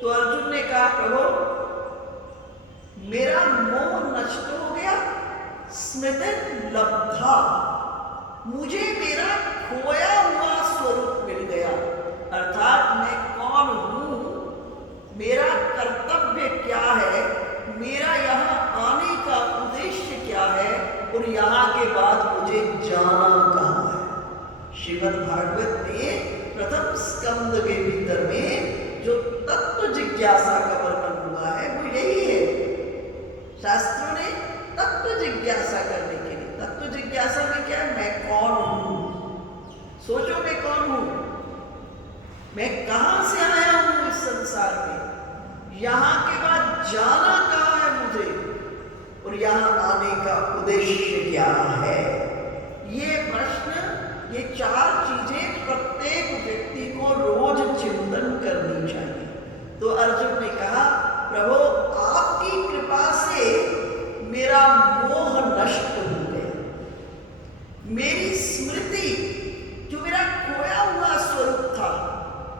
तो अर्जुन ने कहा प्रभु, मेरा मोह नष्ट हो गया, स्मृति लब्धा, मुझे मेरा खोया हुआ स्वरूप मिल गया। अर्थात मैं कौन हूं, मेरा कर्तव्य क्या है, मेरा यहाँ आने का उद्देश्य क्या है, और यहाँ के बाद मुझे जाना कहाँ है। श्रीमद् भागवत में प्रथम स्कंद के भीतर में जो तत्व जिज्ञासा का वर्णन हुआ है वो यही है। शास्त्रों ने तत्व जिज्ञासा करने के लिए, तत्व जिज्ञासा में क्या है? मैं कौन हूं? सोचो मैं कौन हूं, मैं कहां से आया हूं इस संसार में, यहां के बाद जाना कहां है मुझे, और यहां आने का उद्देश्य क्या है। ये प्रश्न, ये चार चीजें प्रत्येक व्यक्ति को रोज चिंतन करनी चाहिए। तो अर्जुन ने कहा प्रभु, आपकी कृपा से मेरा मोह नष्ट हो गया, मेरी स्मृति, जो मेरा खोया हुआ स्वरूप था,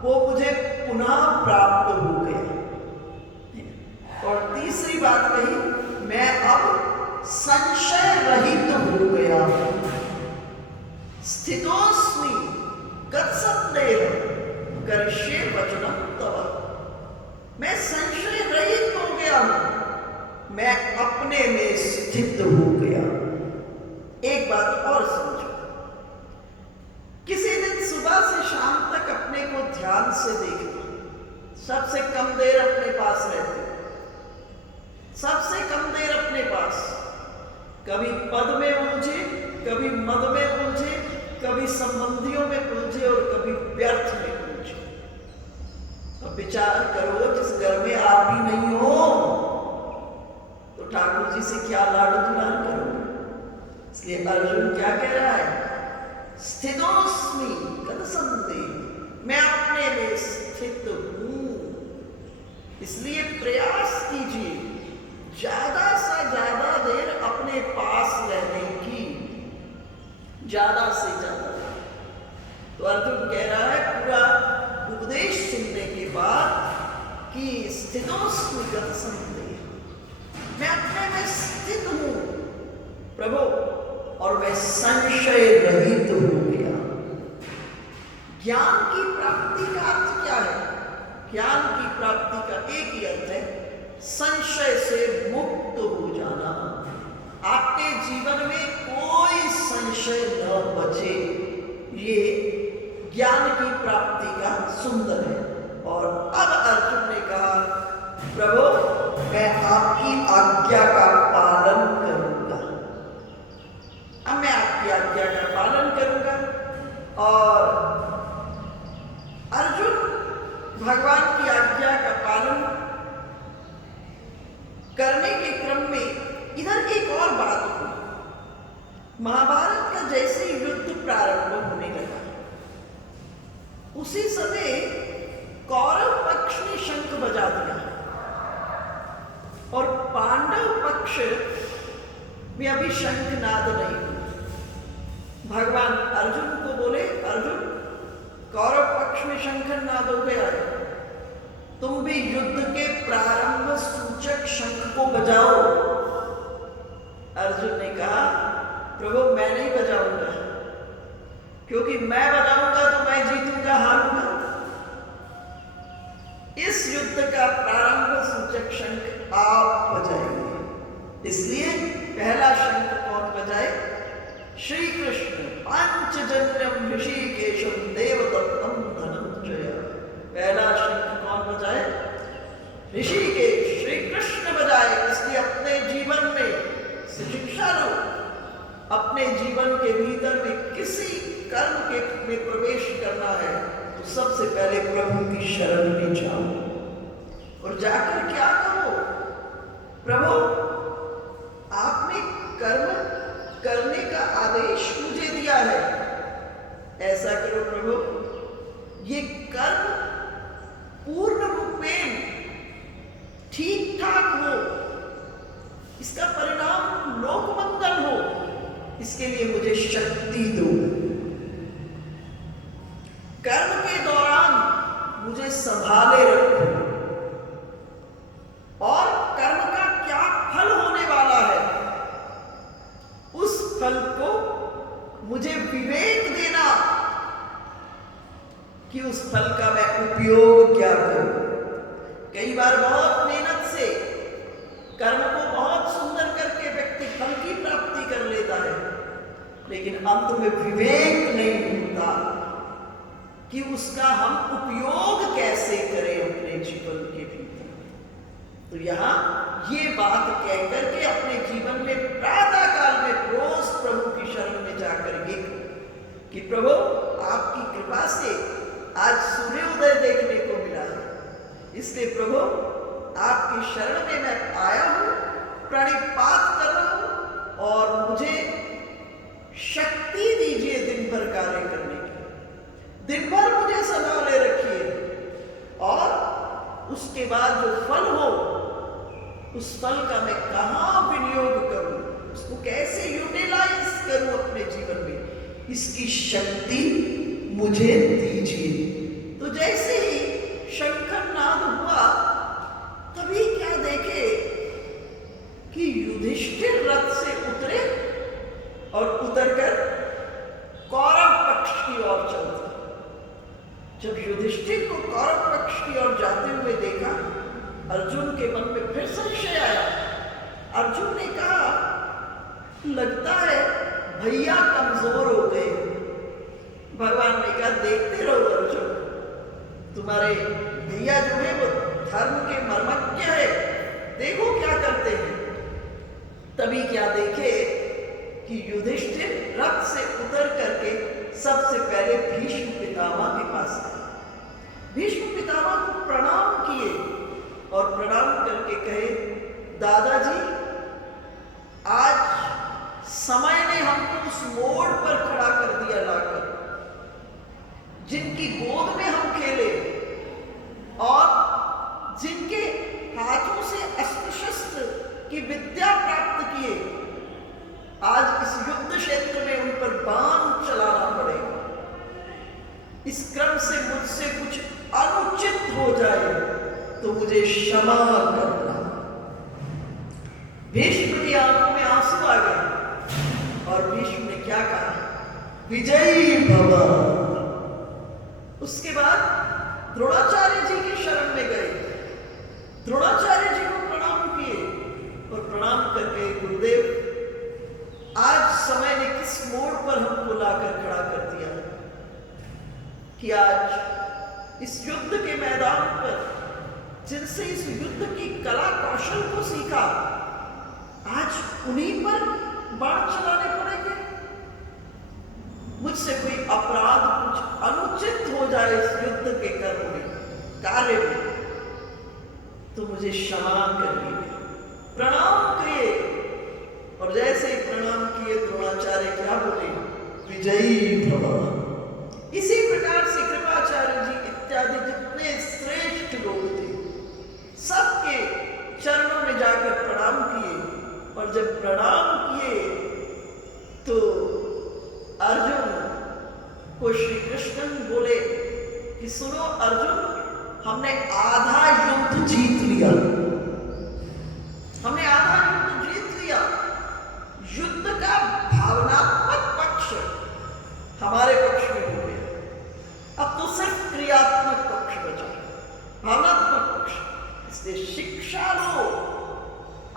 वो मुझे पुनः प्राप्त हो गया। और तीसरी बात कही, मैं अब संशय रहित हो गया। स्थितोस्मि गत्सन्देह करिष्ये वचनं तव, मैं संशय रहित हो गया हूं, मैं अपने में स्थित हो गया। एक बात और समझो, किसी दिन सुबह से शाम तक अपने को ध्यान से देखना, सबसे कम देर अपने पास रहते, कभी पद में उलझे, कभी मद में उलझे, कभी संबंधियों में उलझे और कभी व्यर्थ में उलझे। अब विचार करो, जिस घर में आप भी नहीं हो तो ठाकुर जी से क्या लाड दुलार करोगे। इसलिए अर्जुन क्या कह रहा है, स्थितोस्मि गतसंदेह, मैं अपने में स्थित हूं। इसलिए प्रयास कीजिए ज्यादा से ज्यादा देर अपने पास रहने की, ज्यादा से ज्यादा। तो अर्जुन कह रहा है पूरा उपदेश सुनने के बाद कि स्थितोस्मि गतसंदेह, मैं अपने में स्थित हूं प्रभु, और मैं संशय रहित हो गया। ज्ञान की प्राप्ति का अर्थ क्या है? ज्ञान की प्राप्ति का एक ही अर्थ है, संशय से मुक्त हो जाना। आपके जीवन में कोई संशय न बचे, ये ज्ञान की प्राप्ति का सुंदर है। और अब अर्जुन ने कहा, प्रभु मैं आपकी आज्ञा का पालन करूंगा, अब मैं आपकी आज्ञा का पालन करूंगा। और अर्जुन भगवान की आज्ञा का पालन करने के क्रम में इधर एक और बात हुई। महाभारत का जैसे युद्ध प्रारंभ होने लगा, उसी समय कौरव पक्ष ने शंख बजा दिया और पांडव पक्ष में अभी शंखनाद नहीं हुआ। भगवान अर्जुन को बोले, अर्जुन कौरव पक्ष में शंखनाद हो गया है, तुम भी युद्ध के प्रारंभ सूचक शंख को बजाओ। अर्जुन ने कहा, प्रभु मैं नहीं बजाऊंगा, क्योंकि मैं बजाऊंगा तो मैं जीतूंगा, हारूंगा। इस युद्ध का प्रारंभ सूचक शंख आप बजाएंगे। इसलिए पहला शंख कौन बजाए? श्री कृष्ण। पंचजन्यम ऋषिकेशम देवदत्तम धनंजय। पहला शंख कौन बजाए? ऋषिकेश, श्री कृष्ण बजाए। इसलिए अपने जीवन में शिक्षा लो, अपने जीवन के भीतर में किसी कर्म के में प्रवेश करना है तो सबसे पहले प्रभु की शरण में जाओ और जाकर क्या करो, प्रभु आपने कर्म करने का आदेश मुझे दिया है, ऐसा करो प्रभु, ये कर्म पूर्ण रूपेण ठीक ठाक हो, इसका परिणाम लोक मंगल हो, इसके लिए मुझे शक्ति दो। कर्म के दौरान मुझे संभाले रखो और कर्म का क्या फल होने वाला है उस फल को मुझे विवेक देना कि उस फल का मैं उपयोग क्या करूं। कई बार बहुत मेहनत से कर्म को बहुत सुंदर करके व्यक्ति फल की प्राप्ति कर लेता है, लेकिन अंत में विवेक नहीं होता कि उसका हम उपयोग कैसे करें अपने जीवन के भीतर। तो यहां ये बात कहकर के अपने जीवन में प्रातः काल में रोज प्रभु की शरण में जाकर ये कि प्रभु आपकी कृपा से आज सूर्योदय देखने को मिला है, इसलिए प्रभु आपकी शरण में मैं आया हूं, प्रणिपात कर रहा हूं और मुझे शक्ति दीजिए दिन भर कार्य करने की, दिन भर मुझे संभाले रखिए और उसके बाद जो फल हो उस फल का मैं कहां विनियोग करूं, उसको कैसे यूटिलाइज करूं अपने जीवन में, इसकी शक्ति मुझे दीजिए। तो जैसे ही शंखनाद हुआ तभी क्या देखे कि युधिष्ठिर रथ से उतरे और उतरकर कौरव पक्ष की ओर चलते। जब युधिष्ठिर को कौरव पक्ष की ओर जाते हुए देखा, अर्जुन के मन में फिर संशय आया। अर्जुन ने कहा, लगता है भैया कमजोर हो गए। भगवान ने कहा, देखते रहो अर्जुन, तुम्हारे भैया जो है वो धर्म के मर्मज्ञ है, देखो क्या करते हैं। तभी क्या देखे कि युधिष्ठिर रथ से उतर करके सबसे पहले भीष्म पितामह के पास गए। भीष्म पितामह को प्रणाम किए और प्रणाम करके कहे, दादाजी आज समय ने हमको उस मोड़ पर खड़ा कर दिया लाकर, जिनकी गोद में हम खेले और जिनके हाथों से अस्त्र शस्त्र की विद्या प्राप्त किए, आज इस युद्ध क्षेत्र में उन पर बाण चलाना पड़ेगा। इस क्रम से मुझसे कुछ अनुचित हो जाए तो मुझे क्षमा करना। भीष्म की आंखों में आंसू आ गए और भीष्म ने क्या कहा, विजयी भव। उसके बाद द्रोणाचार्य जी की शरण में गए, द्रोणाचार्य जी को प्रणाम किए और प्रणाम करके, गुरुदेव आज समय ने किस मोड़ पर हमको लाकर खड़ा कर दिया कि आज इस युद्ध के मैदान पर जिनसे इस युद्ध की कला कौशल को सीखा, आज उन्हीं पर बाण चलाने पड़ेंगे। मुझसे कोई अपराध, कुछ अनुचित हो जाए इस युद्ध के कर्म में, कार्य में, तो मुझे क्षमा करिए। प्रणाम किए और जैसे ही प्रणाम किए द्रोणाचार्य क्या बोले, विजयी भव। इसी प्रकार से कृपाचार्य जी इत्यादि जितने श्रेष्ठ लोग थे, सबके चरणों में जाकर प्रणाम किए और जब प्रणाम किए तो अर्जुन को श्री कृष्ण बोले कि सुनो अर्जुन, हमने आधा युद्ध जीत लिया, हमने आधा युद्ध जीत लिया। युद्ध का भावनात्मक पक्ष हमारे पक्ष में हो गया, अब तो सिर्फ क्रियात्मक पक्ष बचा, भावनात्मक पक्ष। इसलिए शिक्षा लो,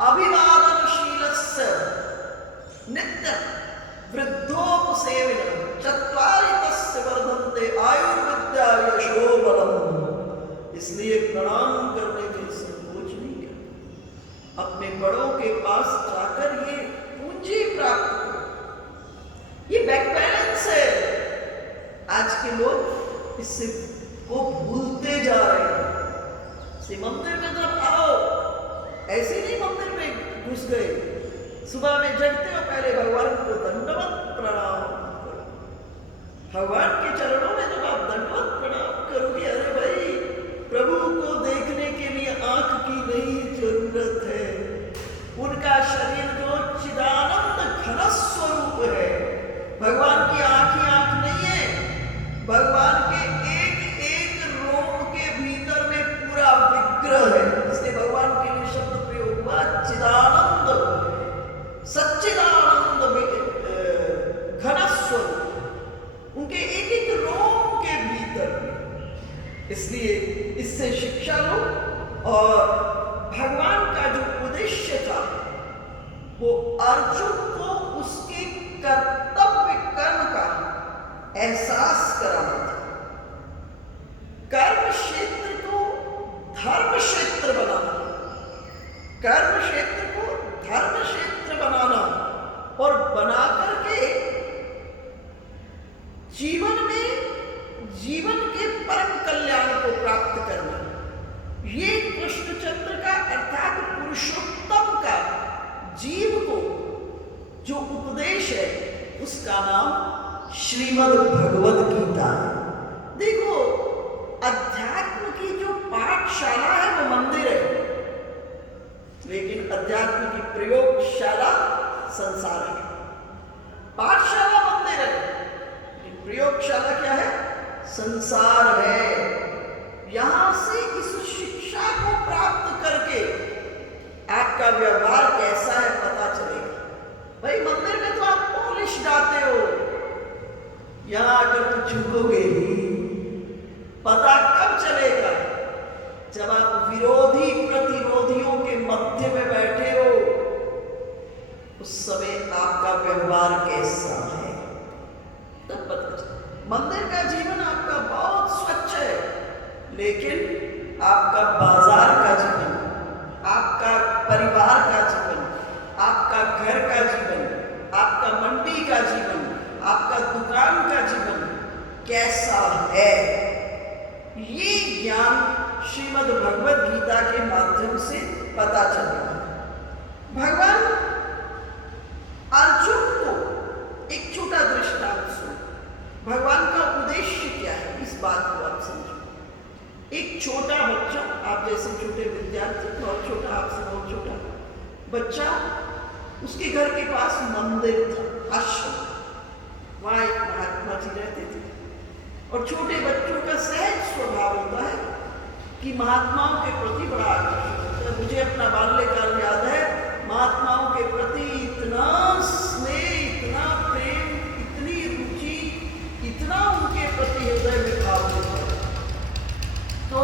अभिवादनशीलस्य नित्यं वृद्धोपसेविनः चत्वारि तस्य वर्धन्ते आयुर्विद्या यशो बलम्। इसलिए प्रणाम करने में संकोच नहीं करना, अपने बड़ों के पास जाकर ये पूंजी प्राप्त करो। ये बैक बैलेंस है। आज के लोग इससे को भूलते जा रहे हैं। मंदिर में जब आओ, ऐसे नहीं मंदिर में घुस गए, सुबह में जगते हो पहले भगवान को दंडवत प्रणाम करो। भगवान के चरणों में जब आप दंडवत प्रणाम करोगे, अरे भाई प्रभु को देखने के लिए आंख की नहीं जरूरत है, उनका शरीर जो चिदानंद घन स्वरूप है, भगवान की आंख ही आंख नहीं है, भगवान के एक एक रोम के भीतर में पूरा विग्रह है। इसलिए भगवान के लिए शब्द प्रयोग हुआ चिदानंद, सच्चिदानंद घन स्वरूप, उनके एक एक रोम के भीतर में। इसलिए इससे शिक्षा लो और भगवान का जो उद्देश्य था वो अर्जुन को उसके कर्तव्य कर्म का एहसास कराना था। कर्म क्षेत्र को धर्म क्षेत्र बनाना, कर्म क्षेत्र को धर्म क्षेत्र बनाना और बना करके जीवन में जीवन के परम कल्याण को प्राप्त करना। ये कृष्णचंद्र का अर्थात पुरुषोत्तम का जीव को जो उपदेश है, उसका नाम श्रीमद् भगवद गीता है। देखो, अध्यात्म की जो पाठशाला है वो मंदिर है, लेकिन अध्यात्म की प्रयोगशाला संसार है। पाठशाला मंदिर है, लेकिन प्रयोगशाला क्या है? संसार है। यहां से इस शिक्षा को प्राप्त करके आपका व्यवहार कैसा है पता चलेगा। भाई मंदिर में तो आप पॉलिश डालते हो, यहां आकर तो झुकोगे ही। पता कब चलेगा? जब आप विरोधी प्रतिरोधियों के मध्य में बैठे हो, उस समय आपका व्यवहार कैसा है तब पता चलेगा। मंदिर का जीवन आपका बहुत स्वच्छ है, लेकिन आपका बाजार का जीवन, आपका परिवार का जीवन, आपका घर का जीवन, आपका भगवत गीता के माध्यम से पता चला। भगवान अर्जुन को एक छोटा दृष्टांत सुनो। भगवान का उद्देश्य क्या है, इस बात को आप समझो। एक छोटा बच्चा, आप जैसे छोटे विद्यार्थी, बहुत छोटा, आपसे बहुत छोटा बच्चा, उसके घर के पास मंदिर था, आश्रम, वहां एक महात्मा जी रहते थे। और छोटे बच्चों का सहज स्वभाव होता है कि महात्माओं के प्रति बड़ा आकर्षण होता है। मुझे अपना बाल्यकाल याद है, महात्माओं के प्रति इतना स्नेह, इतना प्रेम, इतनी रुचि, इतना उनके प्रति हृदय में भाव होता है। तो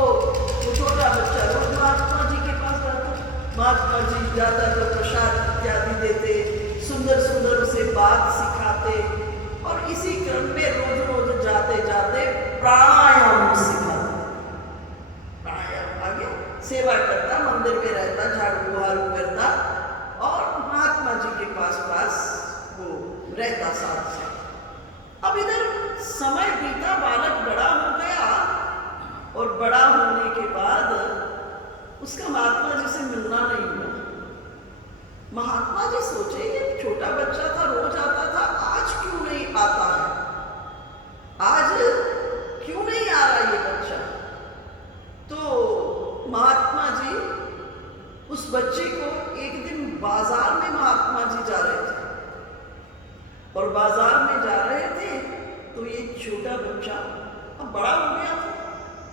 वो छोटा बच्चा रोज महात्मा जी के पास जाता, महात्मा जी जाता तो प्रसाद इत्यादि देते, सुंदर सुंदर उसे बात सिखाते, और इसी क्रम में रोज रोज जाते जाते प्राणायाम सिखाते। प्राणायाम आगे सेवा करता, मंदिर में रहता, झाड़ू बहारू करता, और महात्मा जी के पास वो रहता साथ साथ। अब इधर समय बीता, बालक बड़ा हो गया, और बड़ा होने के बाद उसका महात्मा जी से मिलना नहीं हुआ। महात्मा जी सोचे ये छोटा बच्चा था, रोज आता था, आज क्यों नहीं आता है, आज क्यों नहीं आ रहा ये बच्चा। तो महात्मा जी उस बच्चे को एक दिन बाजार में, महात्मा जी जा रहे थे, और बाजार में जा रहे थे तो ये छोटा बच्चा अब बड़ा हो गया था,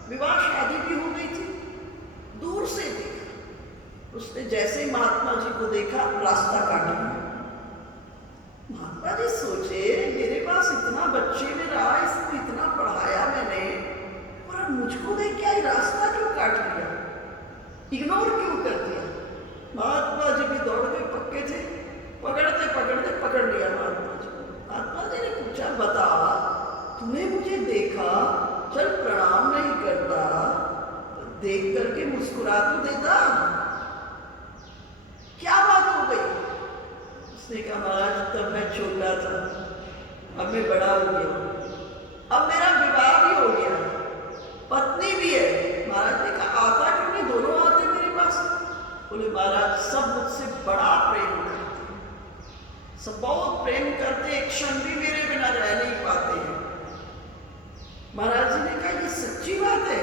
विवाह शादी भी हो गई थी, दूर से देखा। उसने जैसे ही महात्मा जी को देखा, रास्ता काट लिया। महात्मा जी सोचे मेरे पास इतना बच्चे में रहा, इसको इतना पढ़ाया मैंने, और अब मुझको देख क्या रास्ता क्यों काट लिया, इग्नोर क्यों कर दिया। महात्मा जी भी दौड़ के पक्के थे, पकड़ते पकड़ते पकड़ लिया महात्मा जी। महात्मा जी ने पूछा, बता तूने मुझे देखा, चल प्रणाम नहीं करता, देख करके मुस्कुरा तो देता, क्या बात हो गई। उसने कहा महाराज तब मैं छोटा था, अब मैं बड़ा हो गया, अब मेरा विवाह भी हो गया, पत्नी भी है। महाराज ने कहा आता क्यों नहीं, दोनों आते मेरे पास। बोले महाराज सब मुझसे बड़ा प्रेम करते, सब बहुत प्रेम करते, एक क्षण भी मेरे बिना रह नहीं पाते हैं। महाराज जी ने कहा ये सच्ची बात है।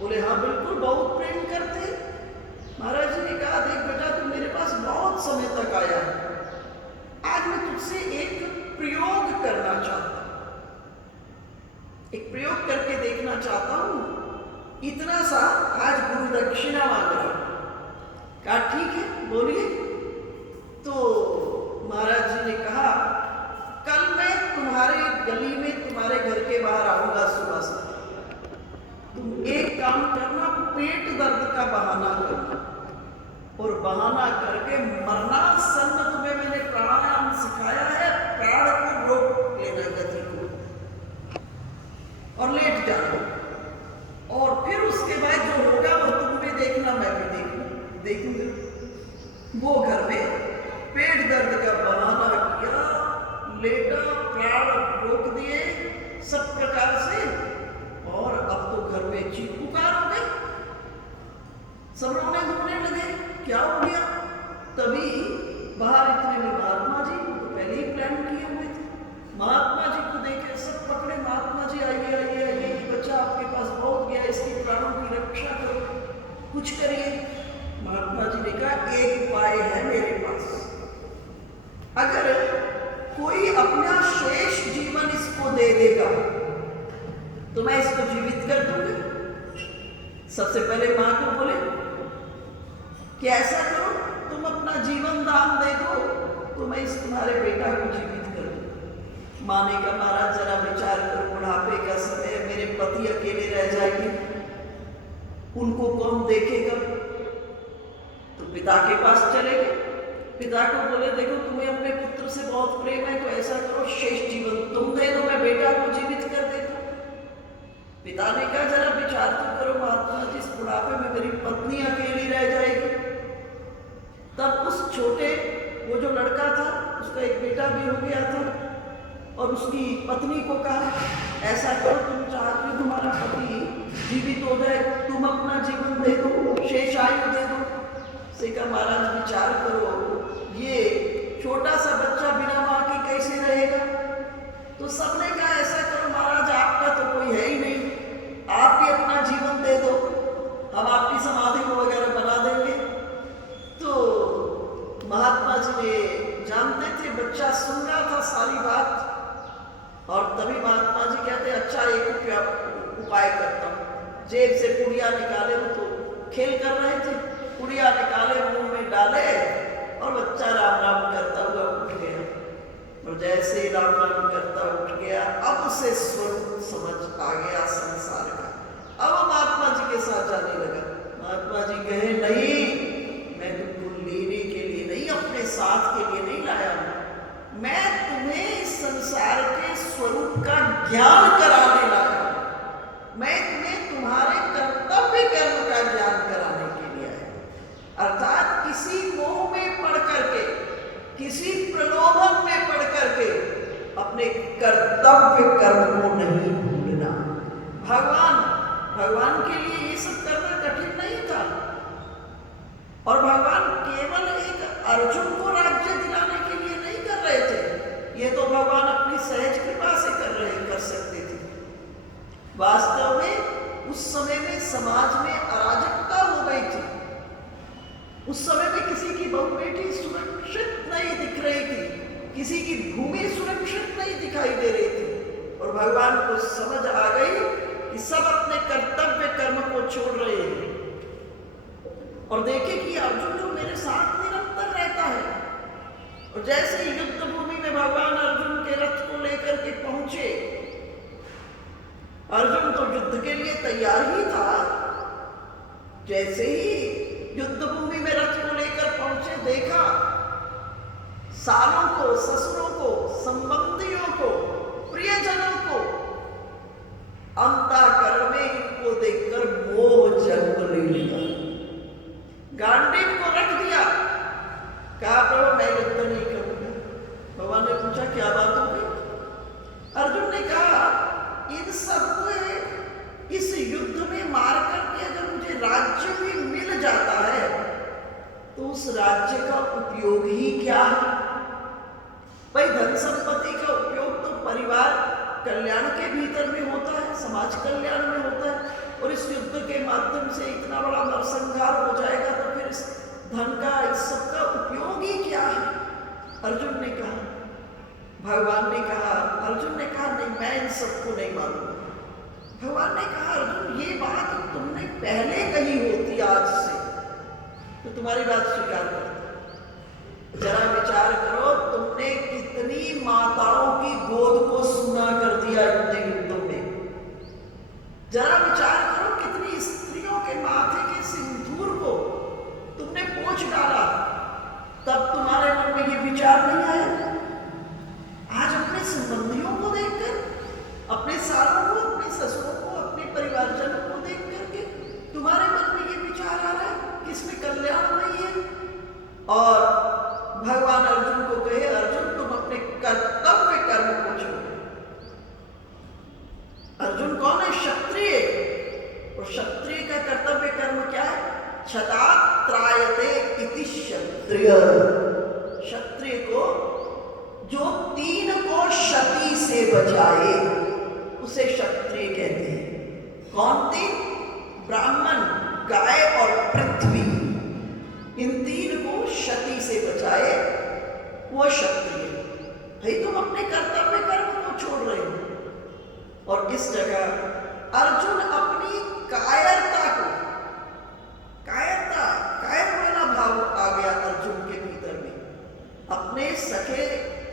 बोले हाँ बिल्कुल बहुत प्रेम करते। महाराज जी ने कहा देख बेटा तू मेरे पास बहुत समय तक आया है, आज मैं तुझसे एक प्रयोग करना चाहता हूं, एक प्रयोग करके देखना चाहता हूं, इतना सा आज गुरु दक्षिणा मांग रहा हूं। कहा ठीक है बोलिए। तो महाराज जी ने कहा कल मैं तुम्हारे गली में तुम्हारे घर के बाहर आऊंगा सुबह से, तुम एक काम करना, पेट दर्द का बहाना करना, और बहाना करके मरणासन में तुम्हें मैंने प्राणायाम सिखाया है, प्राण को रोक लेना, गति को, और लेट जाना, और फिर उसके बाद जो होगा वो तुम भी देखना, मैं भी देखूंगा। वो घर में पेट दर्द का बहाना किया, लेटा, प्राण रोक दिए सब प्रकार से, और अब तो घर में चीख पुकार हो गई, सब रोने धोने लगे, क्या हो गया। तभी बाहर इतने में महात्मा जी तो पहले ही प्लान किए हुए थे, महात्मा जी को देखे सब पकड़े, महात्मा जी आइए आइए आइए, ये बच्चा आपके पास पहुंच गया, इसके प्राणों की रक्षा करो, कुछ करिए। महात्मा जी ने कहा एक उपाय है मेरे पास, अगर कोई अपना शेष जीवन इसको दे देगा तो मैं इसको जीवित कर दूंगा। सबसे पहले मां को बोले कि ऐसा करो तुम अपना जीवन दान दे दो तो मैं इस तुम्हारे बेटा को जीवित कर दूं। मां ने कहा महाराज जरा विचार करो, बुढ़ापे का समय, मेरे पति अकेले रह जाएंगे, उनको कौन देखेगा। तो पिता के पास चले गए, पिता को बोले देखो तुम्हें अपने पुत्र से बहुत प्रेम है, तो ऐसा करो शेष जीवन तुम दे दो, मैं बेटा को जीवित कर देता। पिता ने कहा जरा विचार तो करो महात्मा जी, इस बुढ़ापे में मेरी पत्नी अकेली रह जाएगी। तब उस छोटे वो जो लड़का था उसका एक बेटा भी हो गया था, और उसकी पत्नी को कहा ऐसा करो तुम चाहते हो तुम्हारा पति जीवित हो जाए, तुम अपना जीवन दे दो, शेष आयु दे दो। सेका महाराज विचार करो, ये छोटा सा बच्चा बिना माँ के कैसे रहेगा? तो सबने कहा ऐसा करो महाराज, आपका तो कोई है ही नहीं, आप भी अपना जीवन दे दो, हम आपकी समाधि को वगैरह बना देंगे। तो महात्मा जी ने जानते थे बच्चा सुन रहा था सारी बात, और तभी महात्मा जी कहते अच्छा एक उपाय करता हूँ। जेब से पुड़िया निकाले, वो तो खेल कर रहे थे, पुड़िया निकाले मुंह में डाले और बच्चा राम राम करता हुआ उठ गया। और जैसे राम राम करता उठ गया, अब उसे स्वरूप समझ आ गया संसार का। अब महात्मा जी के साथ जाने लगा। महात्मा जी कहे नहीं, मैं तुमको लेने के लिए नहीं, अपने साथ के लिए नहीं लाया हूं, मैं तुम्हें इस संसार के स्वरूप का ज्ञान कराने लाया हूं, मैं तुम्हें तुम्हारे कर्तव्य कर्म का ज्ञान कराने के लिए आया। अर्थात किसी मोह में पड़ करके, किसी प्रलोभन में पड़ करके अपने कर्तव्य कर्म को नहीं भूलना। भगवान के लिए ये सब करना कठिन नहीं था, और भगवान केवल एक अर्जुन को राज्य दिलाने के लिए नहीं कर रहे थे, ये तो भगवान अपनी सहज कृपा से कर सकते थे। वास्तव में उस समय में समाज में अराजकता हो गई थी। उस समय में किसी की बहू बेटी सुरक्षित नहीं दिख रही थी, किसी की भूमि सुरक्षित नहीं दिखाई दे रही थी, और भगवान को समझ आ गई कि सब अपने कर्तव्य कर्म को छोड़ रहे हैं। और देखे कि अर्जुन जो मेरे साथ निरंतर रहता है, और जैसे ही युद्ध भूमि में भगवान अर्जुन के रथ को लेकर के पहुंचे, अर्जुन तो युद्ध के लिए तैयार ही था। जैसे ही युद्ध भूमि में रथ को लेकर पहुंचे, देखा सालों को, ससुरों को, संबंधियों को, प्रियजनों को, अंतःकरण में इनको देखकर मोह जन्म ले लिया। गांडीव को रख दिया, कहा प्रभु मैं युद्ध नहीं करूंगा। भगवान ने पूछा क्या बात हो गई? अर्जुन ने कहा इन सबको इस युद्ध में मार करके अगर मुझे राज्य भी मिल जाता है तो उस राज्य का उपयोग ही क्या है? भाई धन संपत्ति का उपयोग तो परिवार कल्याण के भीतर में होता है, समाज कल्याण में होता है, और इस युद्ध के माध्यम से इतना बड़ा नरसंहार हो जाएगा तो फिर इस धन का, इस सब का उपयोग ही क्या है? अर्जुन ने कहा, भगवान ने कहा, अर्जुन ने कहा नहीं मैं इन सबको नहीं मानूंगा। भगवान ने कहा अर्जुन ये बात तुमने पहले कही होती आज से तो तुम्हारी बात स्वीकार करता। जरा विचार करो, तुमने कितनी माताओं की गोद को सूना कर दिया इतने युद्धों में। जरा विचार करो कितनी स्त्रियों के माथे के सिंदूर को तुमने पोंछ डाला, तब तुम्हारे मन में ये विचार नहीं आया? आज अपने संबंधियों को देखकर, अपने सालों को, अपने ससुरों को, अपने परिवारजनों को देख करके तुम्हारे मन में ये विचार आ रहा है कि इसमें कल्याण नहीं है। और भगवान अर्जुन को कहे अर्जुन तुम अपने कर्तव्य कर्म को छोड़ो। अर्जुन कौन है? क्षत्रिय। और क्षत्रिय का कर्तव्य कर्म क्या है? क्षतात् त्रायते इति क्षत्रिय। क्षत्रिय को जो तीन को क्षति से बचाए उसे क्षत्रिय कहते हैं। कौन तीन? ब्राह्मण, गाय और पृथ्वी, इन तीन को क्षति से बचाए वो क्षत्रिय। भाई तुम अपने कर्तव्य कर्म को छोड़ रहे हो। और इस जगह अर्जुन अपनी कायरता को, कायर वाला भाव आ गया अर्जुन के भीतर में। अपने सखे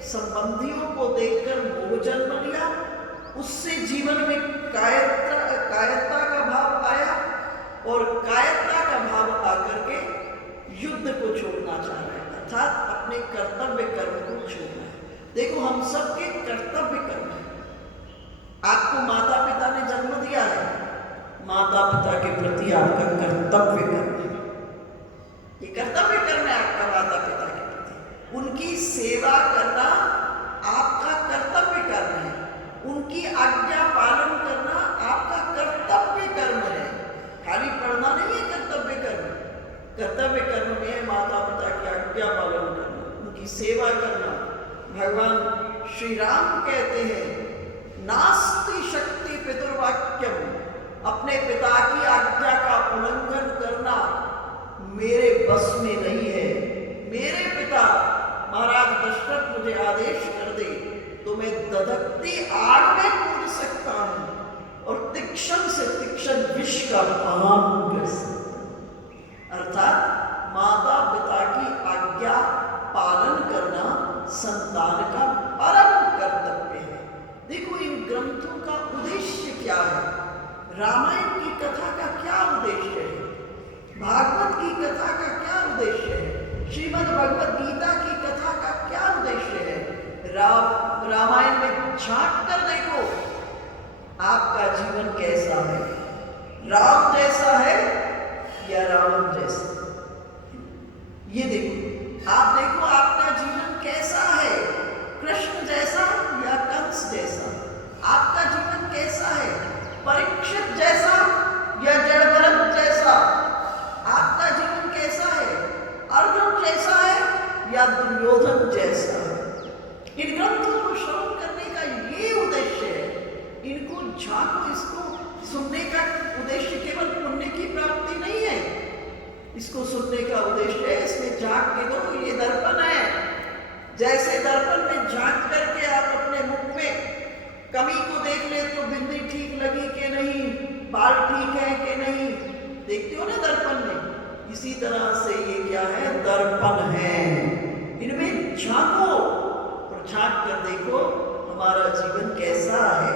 संबंधियों को देखकर मोह जन्म लिया, उससे जीवन में कायरता का भाव आया, और कायरता का भाव आकर के युद्ध को छोड़ना चाह रहे हैं, अर्थात अपने कर्तव्य कर्म को छोड़ना है। देखो हम सबके कर्तव्य कर्म है। आपको माता पिता ने जन्म दिया है, माता पिता के प्रति आपका कर्तव्य कर्म है। ये कर्तव्य कर्म है आपका माता पिता के प्रति। उनकी सेवा करना आपका कर्तव्य कर्म है, उनकी आज्ञा पालन करना आपका कर्तव्य कर्म कर्तव्य कर्म में है माता पिता की आज्ञा पालन करना, उनकी सेवा करना। भगवान श्री राम कहते हैं नास्ति शक्ति पितुर्वाक्यम, अपने पिता की आज्ञा का उल्लंघन करना मेरे बस में नहीं है। मेरे पिता महाराज दशरथ मुझे आदेश कर दे तो मैं दधकती आग में कूद सकता हूं और तीक्ष्ण से तीक्ष्ण विष का पान कर सकता हूं। अर्थात माता पिता की आज्ञा पालन करना संतान का परम कर्तव्य है। देखो इन ग्रंथों का उद्देश्य क्या है? रामायण की कथा का क्या उद्देश्य है? भागवत की कथा का क्या उद्देश्य है? श्रीमद् भगवत गीता की कथा का क्या उद्देश्य है? रामायण में झांक कर देखो आपका जीवन कैसा है, राम जैसा है या रावण जैसा? ये देखो, आप देखो आपका जीवन कैसा है, कृष्ण जैसा या कंस जैसा? आपका जीवन कैसा है, परीक्षित जैसा या जड़भरत जैसा? आपका जीवन कैसा है, अर्जुन जैसा है या दुर्योधन जैसा है? इन ग्रंथों को श्रवण करने का ये उद्देश्य है। इनको झांको, इसको सुनने का उद्देश्य केवल पुण्य की प्राप्ति नहीं है। इसको सुनने का उद्देश्य है इसमें झांक के दो, ये दर्पण है। जैसे दर्पण में झांक करके आप अपने मुख में कमी को देख ले तो बिंदी ठीक लगी कि नहीं, बाल ठीक है कि नहीं, देखते हो ना दर्पण में। इसी तरह से ये क्या है? दर्पण है। इनमें झांको और झांक कर देखो हमारा जीवन कैसा है,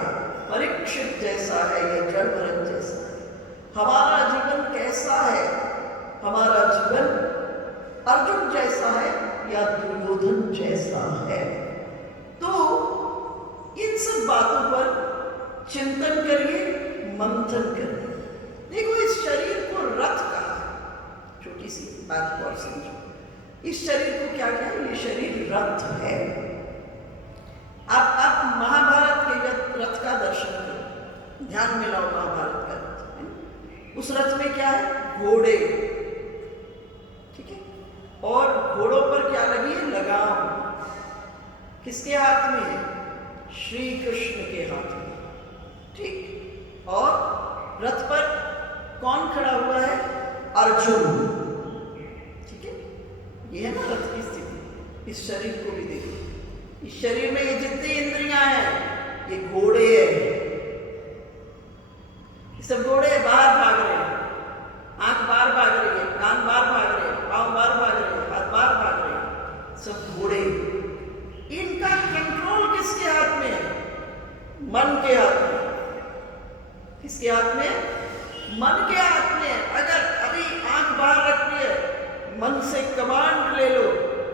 परीक्षित जैसा है या जड़भरत जैसा है? हमारा जीवन कैसा है? हमारा जीवन अर्जुन जैसा है या दुर्योधन जैसा है? तो इन सब बातों पर चिंतन करिए, मंथन करिए। देखो इस शरीर को रथ कहा है, छोटी सी बात और समझो। इस शरीर को क्या कहा? ये शरीर रथ है। आप महाभारत के रथ का दर्शन करो, ध्यान में लाओ महाभारत का रथ। उस रथ में क्या है? घोड़े, ठीक है? और घोड़ों पर क्या लगी है? लगाम। किसके हाथ में है? श्री कृष्ण के हाथ में, ठीक। और रथ पर कौन खड़ा हुआ है? अर्जुन, ठीक है? ये है ना रथ की स्थिति। इस शरीर को भी देखो, इस शरीर में ये जितनी इंद्रियां हैं ये घोड़े हैं। ये सब घोड़े बाहर भाग रहे हैं, आंख बाहर भाग रही है, कान बाहर भाग रहे हैं, पांव बाहर भाग रहे हैं, हाथ बाहर भाग रहे हैं, सब घोड़े। इनका कंट्रोल किसके हाथ में है? मन के हाथ में। किसके हाथ में? मन के हाथ में। अगर अभी आंख बाहर रखी है, मन से कमांड ले लो,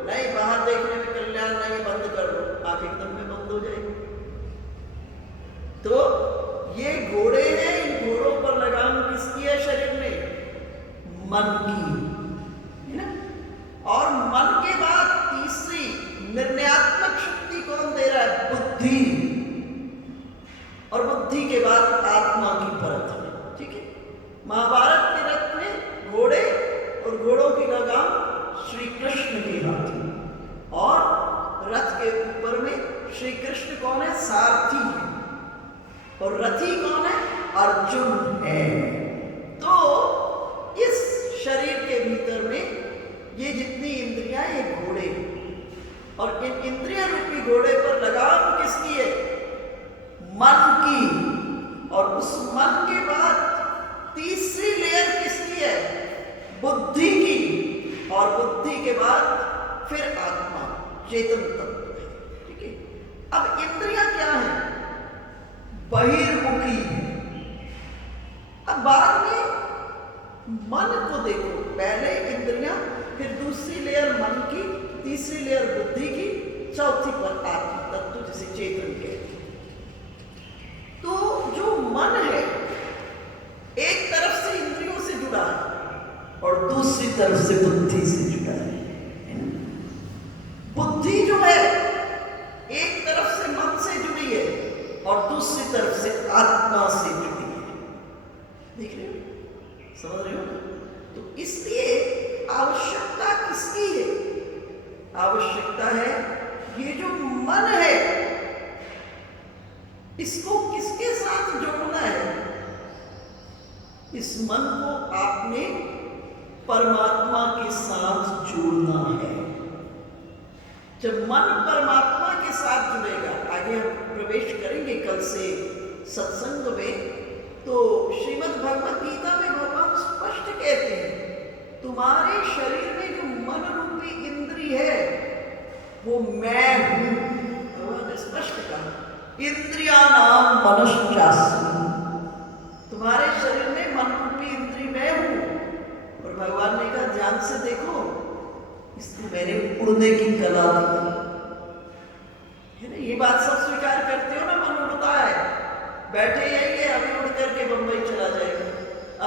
नहीं बाहर देखने में कल्याण नहीं, बंद कर दो, आंख एकदम में बंद हो जाएगी। तो ये घोड़े हैं, इन घोड़ों पर लगाम किसकी है शरीर में? मन की, है ना? और मन के बाद तीसरी निर्णयात्मक शक्ति कौन दे रहा है? बुद्धि। और बुद्धि के बाद आत्मा की परत में, ठीक है? महाभारत के रथ में घोड़े और घोड़ों की लगाम श्री कृष्ण के हाथ में, और रथ के ऊपर में श्री कृष्ण कौन है? सारथी है। और रथी कौन है? अर्जुन है। तो इस शरीर के भीतर में ये जितनी इंद्रियां, ये घोड़े, और इन इंद्रिय रूपी घोड़े पर लगाम किसकी है? मन की। और उस मन के बाद तीसरी लेयर किसकी है? बुद्धि की। और बुद्धि के बाद फिर आत्मा, चेतन तत्व है, ठीक है? अब इंद्रियां क्या है? बहिर्मुखी है। अब बाद में मन को देखो, पहले इंद्रियां, फिर दूसरी लेयर मन की, तीसरी लेयर बुद्धि की, चौथी पर आत्म तत्व जिसे चेतन कहते हैं। तो जो मन है एक तरफ से इंद्रियों से जुड़ा है और दूसरी तरफ से बुद्धि से जुड़ा है। बुद्धि जो है एक तरफ से मन से जुड़ी है और दूसरी तरफ से आत्मा से जुड़ी है। देख रहे हो? समझ रहे हो? तो इसलिए आवश्यकता है, ये जो मन है इसको किसके साथ जोड़ना है? इस मन को आपने परमात्मा के साथ जोड़ना है। जब मन परमात्मा के साथ जुड़ेगा, आगे हम प्रवेश करेंगे कल से सत्संग में, तो श्रीमद् भगवत गीता में भगवान स्पष्ट कहते हैं, तुम्हारे शरीर में जो मन रूपी इंद्री है वो मैं हूं। भगवान ने स्पष्ट कहा, इंद्रियाणाम मनश्चास्मि, तुम्हारे शरीर में मन रूपी इंद्री मैं हूं। और भगवान ने कहा, ध्यान से देखो, इसको मैंने उड़ने की कला दी है ना। ये बात सब स्वीकार करते हो ना, मन उड़ता है, बैठे यही है, अभी उड़ करके बंबई चला जाएगा,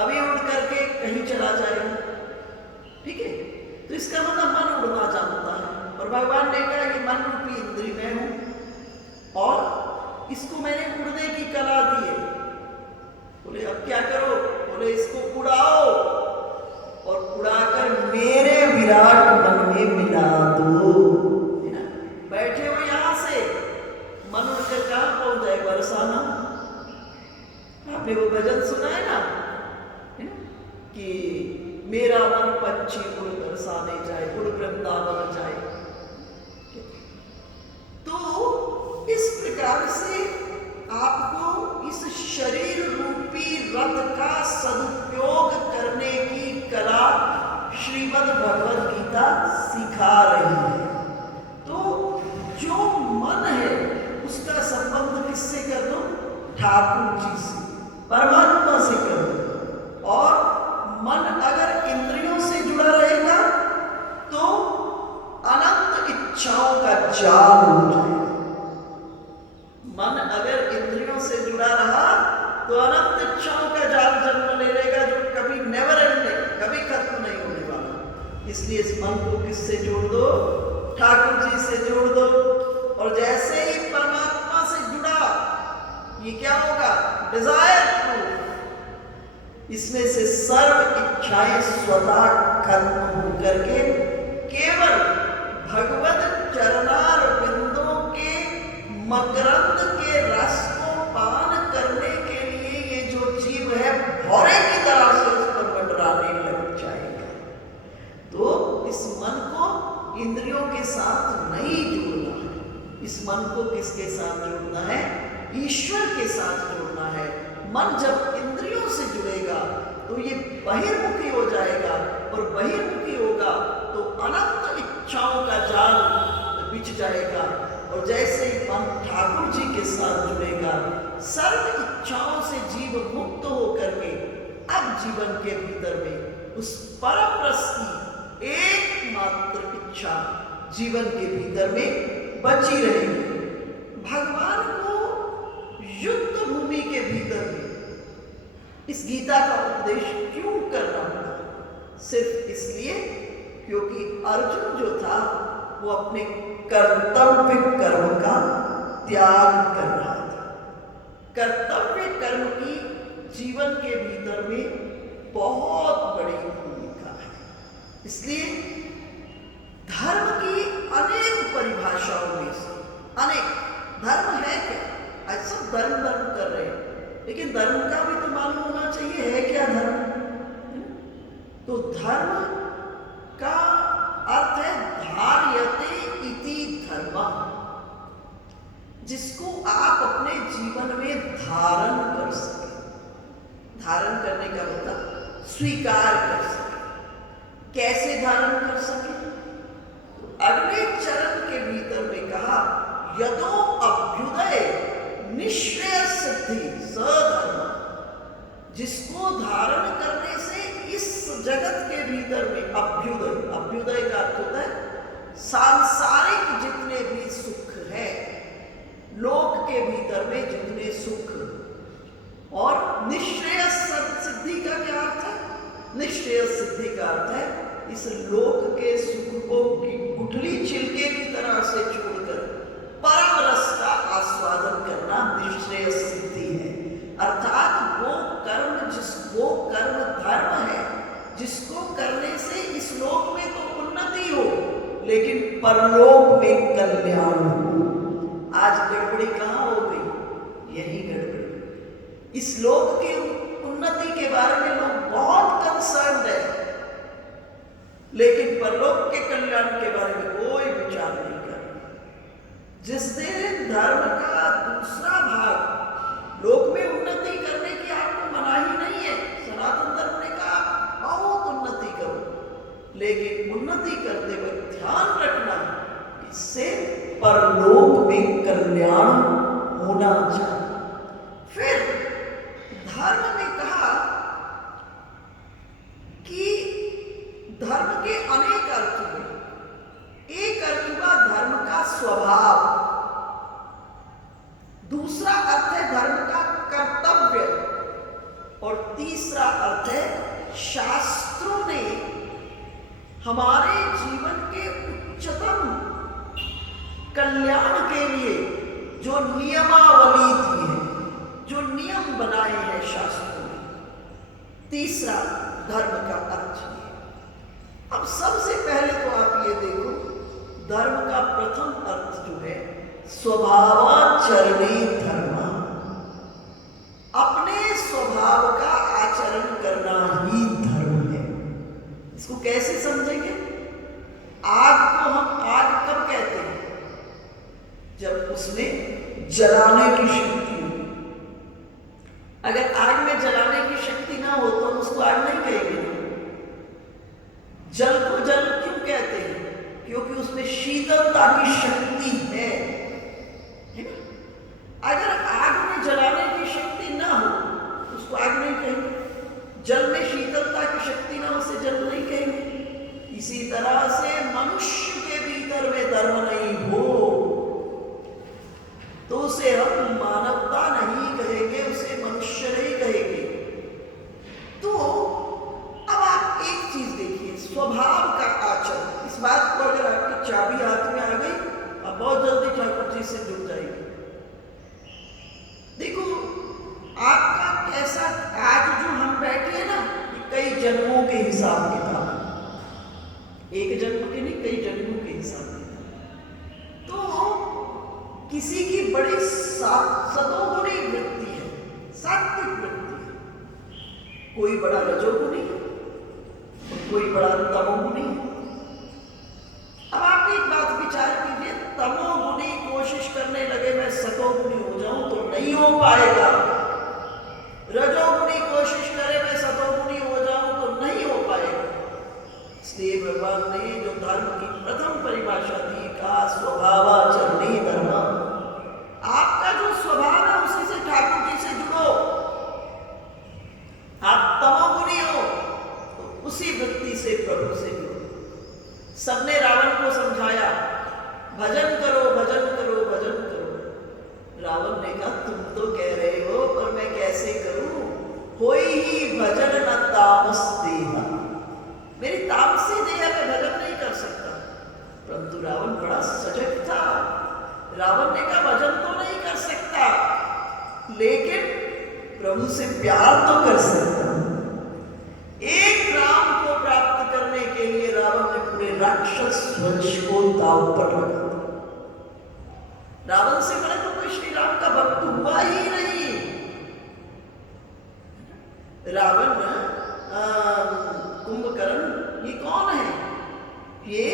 अभी उड़ करके कहीं चला जाएगा, ठीक है। तो इसका मतलब मन उड़ना जानता है। और भगवान ने कहा कि मन रूपी इंद्री मैं हूं और इसको मैंने उड़ने की कला दी है। बोले अब क्या करो? बोले इसको उड़ाओ और उड़ाकर मेरे विराट मन में मिला दो, है ना। बैठे हो यहां से, मन उड़कर कहां पहुंच जाए? बरसाना। आपने वो भजन सुना है ना, कि मेरा मन पंछी उड़ बरसाने जाए, उड़ वृंदावन जाए। तो इस प्रकार से आपको इस शरीर रूपी रथ का सदुपयोग करने की कला श्रीमद् भगवद गीता सिखा रही है। तो जो मन है उसका संबंध किससे कर दो? ठाकुर जी से, परमात्मा से कर दो। और मन अगर इंद्रियों से जुड़ा रहेगा तो अनंत इच्छाओं का जाल हो जाएगा। मन अगर इंद्रियों से जुड़ा रहा तो अनंत इच्छाओं का जाल जन्म ले लेगा, जो कभी नेवर एंडिंग, कभी खत्म नहीं होने वाला। इसलिए इस मन को किससे जोड़ दो? ठाकुर जी से जोड़ दो। और जैसे ही परमात्मा से जुड़ा, ये क्या होगा? Desire proof. इसमें से सर्व इच्छाएं स्वतः खत्म होकर के केवल भगवत चरणार बिंदों के मकरंद के रस को पान करने के लिए ये जो जीव है भौरे की तरह से उस पर मंडराने लग जाएगा। तो इस मन को इंद्रियों के साथ नहीं जोड़ना है। इस मन को किसके साथ जोड़ना है? ईश्वर के साथ जोड़ना है। मन जब इंद्रियों से जुड़ेगा तो ये बहिर्मुखी हो जाएगा, और बहिर्मुखी होगा तो अनंत इच्छाओं का जाल बिछ जाएगा। और जैसे ही मन ठाकुर जी के साथ जुड़ेगा, सर्व इच्छाओं से जीव मुक्त होकर के अब जीवन के भीतर में उस परम रस की एकमात्र इच्छा जीवन के भीतर में बची रहेगी। भगवान को युद्ध भूमि के भीतर में इस गीता का उपदेश क्यों करना पड़ा? सिर्फ इसलिए क्योंकि अर्जुन जो था वो अपने कर्तव्य कर्म का त्याग कर रहा था। कर्तव्य कर्म की जीवन के भीतर में बहुत बड़ी भूमिका है। इसलिए धर्म की अनेक परिभाषाओं में से अनेक, धर्म है क्या? आज सब धर्म कर रहे हैं, लेकिन धर्म का भी तो मालूम होना चाहिए है क्या धर्म। तो धर्म का अर्थ है धार्यते इति धर्म, जिसको आप अपने जीवन में धारण कर सके। धारण करने का मतलब स्वीकार कर सके। कैसे धारण कर सके? तो अगले चरण के भीतर में कहा, यदो अभ्युदय निश्चय सिद्धि सधर्म, जिसको धारण करने से इस जगत के भीतर में अभ्युदय, अभ्युदय का अर्थ होता है सांसारिक जितने भी सुख है, लोक के भीतर में जितने सुख, और निश्चय सिद्धि का क्या अर्थ है? निश्चय सिद्धि का अर्थ है इस लोक के सुख को गुठली छिलके की तरह से छोड़कर परम रस का आस्वादन करना निश्चय सिद्धि है। अर्थात वो कर्म धर्म है जिसको करने से इस लोक में तो उन्नति हो, लेकिन परलोक में कल्याण हो। आज गड़बड़ी कहाँ हो गई? यही गड़बड़ी। इस लोक की उन्नति के बारे में लोग बहुत कंसर्न है, लेकिन परलोक के कल्याण के बारे में कोई विचार नहीं कर रहा। जिस दिन धर्म का दूसरा भाग लोक में उन्नति करने की आपको मनाही नहीं है, सनातन धर्म ने कहा बहुत उन्नति करो, लेकिन उन्नति करते वक्त ध्यान रखना इससे परलोक में कल्याण होना चाहिए। फिर धर्म में कहा कि धर्म के अनेक अर्थ हुए। एक अर्थ हुआ धर्म का स्वभाव, दूसरा अर्थ है धर्म का कर्तव्य, और तीसरा अर्थ है शास्त्रों ने हमारे जीवन के उच्चतम कल्याण के लिए जो नियमावली दी है, जो नियम बनाए हैं शास्त्रों ने। तीसरा धर्म का अर्थ है। अब सबसे पहले तो आप ये देखो, धर्म का प्रथम अर्थ जो है स्वभावाचरणे धर्म, अपने स्वभाव का आचरण करना ही धर्म है। इसको कैसे समझेंगे? आग को हम आग कब कहते हैं? जब उसमें जलाने की शक्ति हो। अगर आग में जलाने की शक्ति ना हो तो हम उसको आग नहीं कहेंगे। जल को जल क्यों कहते हैं? क्योंकि उसमें शीतलता की शक्ति है ना? अगर आग में जलाने की शक्ति ना हो तो उसको आग नहीं कहेंगे। जल में शीतलता की शक्ति ना हो उसे जल नहीं कहेंगे। इसी तरह से मनुष्य के भीतर में धर्म नहीं हो तो उसे हम मानवता नहीं कहेंगे, उसे मनुष्य नहीं कहेंगे। तो अब आप एक चीज देखिए, स्वभाव का आचरण। इस बात को अगर आपकी चाबी हाथ में आ गई, आप बहुत जल्दी ठाकुर जी से जुड़ जाएंगे। देखो आपका कैसा, आज जो हम बैठे हैं ना, कई जन्मों के हिसाब किताब, एक जन्म के नहीं कई जन्मों के हिसाब किताब। तो किसी की बड़ी सतोगुणी वृत्ति है, सात्विक वृत्ति है, कोई बड़ा रजोगुणी है और कोई बड़ा तमोगुणी है। अब आप एक बात विचार कीजिए, तमोगुणी कोशिश करने लगे मैं सतोगुणी हो जाऊं तो नहीं हो पाएगा। रजोगुणी कोशिश करे मैं सतोगुणी हो जाऊं तो नहीं हो पाएगा। इसलिए भगवान ने जो धर्म की प्रथम परिभाषा दी, कहा स्वभावाचरणे धर्म। आपका जो स्वभाव है उसी से ठाकुर जी से जुड़ो। आप तमोगुणी हो तो उसी वृत्ति से प्रभु से जुड़ो। सबने रावण को समझाया भजन करो भजन करो भजन करो। रावण ने कहा तुम तो कह रहे हो पर मैं कैसे करूं? होई ही भजन न तामस देहा, मेरी तामसी देह में भजन नहीं कर सकता। परंतु रावण बड़ा सजग था। रावण ने कहा भजन तो नहीं कर सकता, लेकिन प्रभु से प्यार तो कर सकता। एक राम को प्राप्त करने के लिए रावण ने पूरे राक्षस वंश को दांव पर लगा दिया। रावण से बड़े तो कोई श्री राम का भक्त हुआ ही नहीं। रावण कुंभकर्ण ये कौन है? ये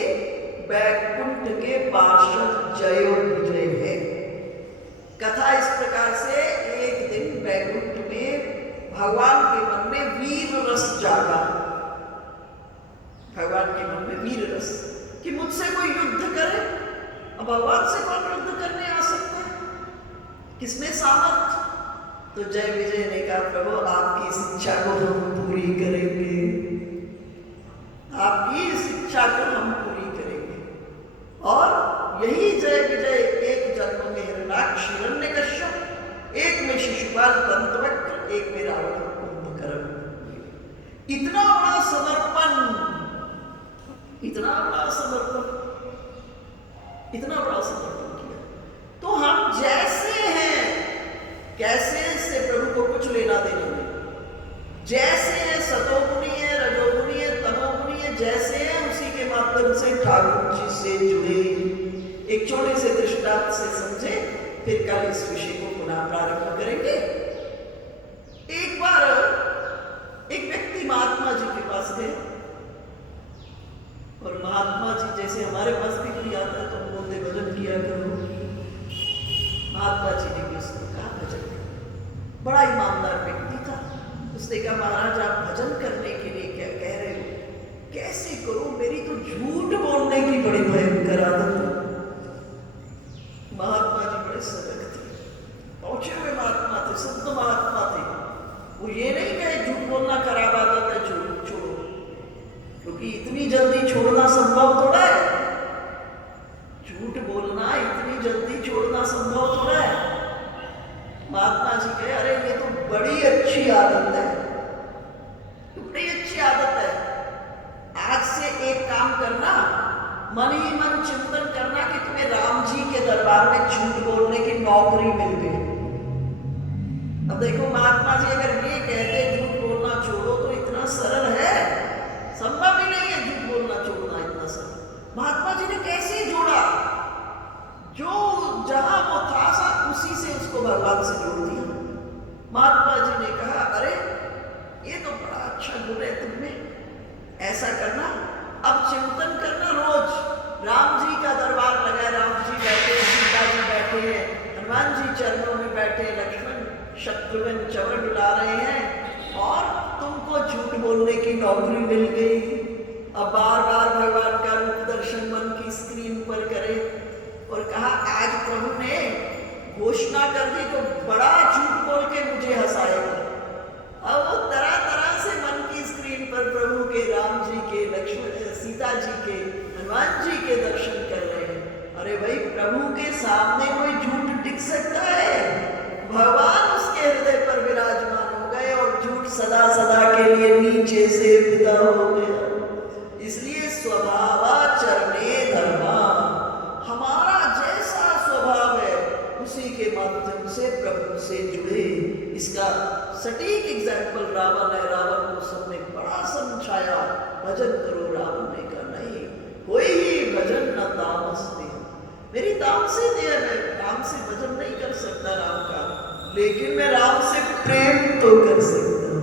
बैकुंठ के पार्षद जय विजय है। कथा इस प्रकार से, एक दिन बैकुंठ में भगवान के मन में वीर रस जागा। भगवान के मन में वीर रस कि मुझसे कोई युद्ध करे। अब भगवान से कौन युद्ध करने आ सकता है? किसमें सामर्थ? तो जय विजय ने कहा प्रभु आपकी इस इच्छा को हम पूरी करेंगे, आपकी इस इच्छा को हम पूरी करेंगे। और यही जय विजय एक जन्म में हिरण्याक्ष हिरण्यकश्यप, एक में शिशुपाल दंतवक्र, एक में रावण कुंभकर्ण। इतना बड़ा समर्पण, इतना बड़ा समर्पण, इतना बड़ा समर्पण किया। तो हम जैसे हैं कैसे से प्रभु को कुछ लेना देना नहीं। जैसे है सतोगुणी है, रजोगुणी है, तमोगुणी है, जैसे है उसी के माध्यम माध्यम से ठाकुर जी से जुड़े। एक छोटे से दृष्टांत से समझे, फिर कल इस विषय को पुनः प्रारंभ करेंगे। एक बार एक व्यक्ति महात्मा जी के पास गए और महात्मा जी जैसे हमारे पास भी कोई आता है तो बोलते भजन किया करो। महात्मा जी ने भी उसको कहा भजन करो। बड़ा ईमानदार व्यक्ति था। उसने कहा महाराज आप भजन करने के लिए क्या कह रहे हो, कैसे करो, मेरी तो झूठ बोलने की बड़ी भयंकर आदत है। महात्मा जी बड़े सजग थे, पहुंचे हुए महात्मा थे, संत महात्मा थे। वो ये नहीं कहे झूठ बोलना खराब आदत है, छोड़ो, क्योंकि इतनी जल्दी छोड़ना संभव थोड़ा है। झूठ बोलना इतनी जल्दी छोड़ना संभव थोड़ा है। महात्मा जी कहे अरे ये तो बड़ी अच्छी आदत है, बड़ी अच्छी आदत है। आज से एक काम करना, मन ही मन चिंतन करना कि तुम्हें राम जी के दरबार में झूठ बोलने की नौकरी मिल गई। अब देखो महात्मा जी अगर ये कहते झूठ बोलना छोड़ो तो इतना सरल है, संभव ही नहीं है झूठ बोलना छोड़ना इतना सरल। महात्मा जी ने कैसे जोड़ा, जो जहां वो था सा उसी से उसको भगवान से जोड़ दिया। महात्मा जी ने कहा अरे ये तो बड़ा अच्छा गुण है तुमने, ऐसा करना अब चिंतन करना रोज। राम जी का दरबार लगा है, राम जी बैठे, सीता जी बैठे हैं, हनुमान जी चरणों में बैठे, लक्ष्मण शत्रुघ्न चवर डुला रहे हैं और तुमको झूठ बोलने की नौकरी मिल गई। अब बार बार भगवान का रूप दर्शन मन की स्क्रीन पर करे। और कहा आज प्रभु ने घोषणा कर दी तो बड़ा झूठ बोल के मुझे हंसाएगा। अब वो तरह तरह से मन की स्क्रीन पर प्रभु के, राम जी के, लक्ष्मण सीता जी के, हनुमान जी के दर्शन कर रहे हैं। अरे भाई प्रभु के सामने कोई झूठ टिक सकता है? भगवान उसके हृदय पर विराजमान हो गए और झूठ सदा सदा के लिए नीचे से विदा हो गया। इसलिए स्वभावाचरणे धर्मा, हमारा जैसा स्वभाव है उसी के माध्यम से प्रभु से जुड़े। इसका सटीक एग्जाम्पल रावण है। रावण को सबने बड़ा समझाया भजन करो, रावण ने कहा नहीं, कोई ही भजन न तामस में, मेरी तामसी देह है, राम से भजन नहीं कर सकता राम का, लेकिन मैं राम से प्रेम तो कर सकता हूं।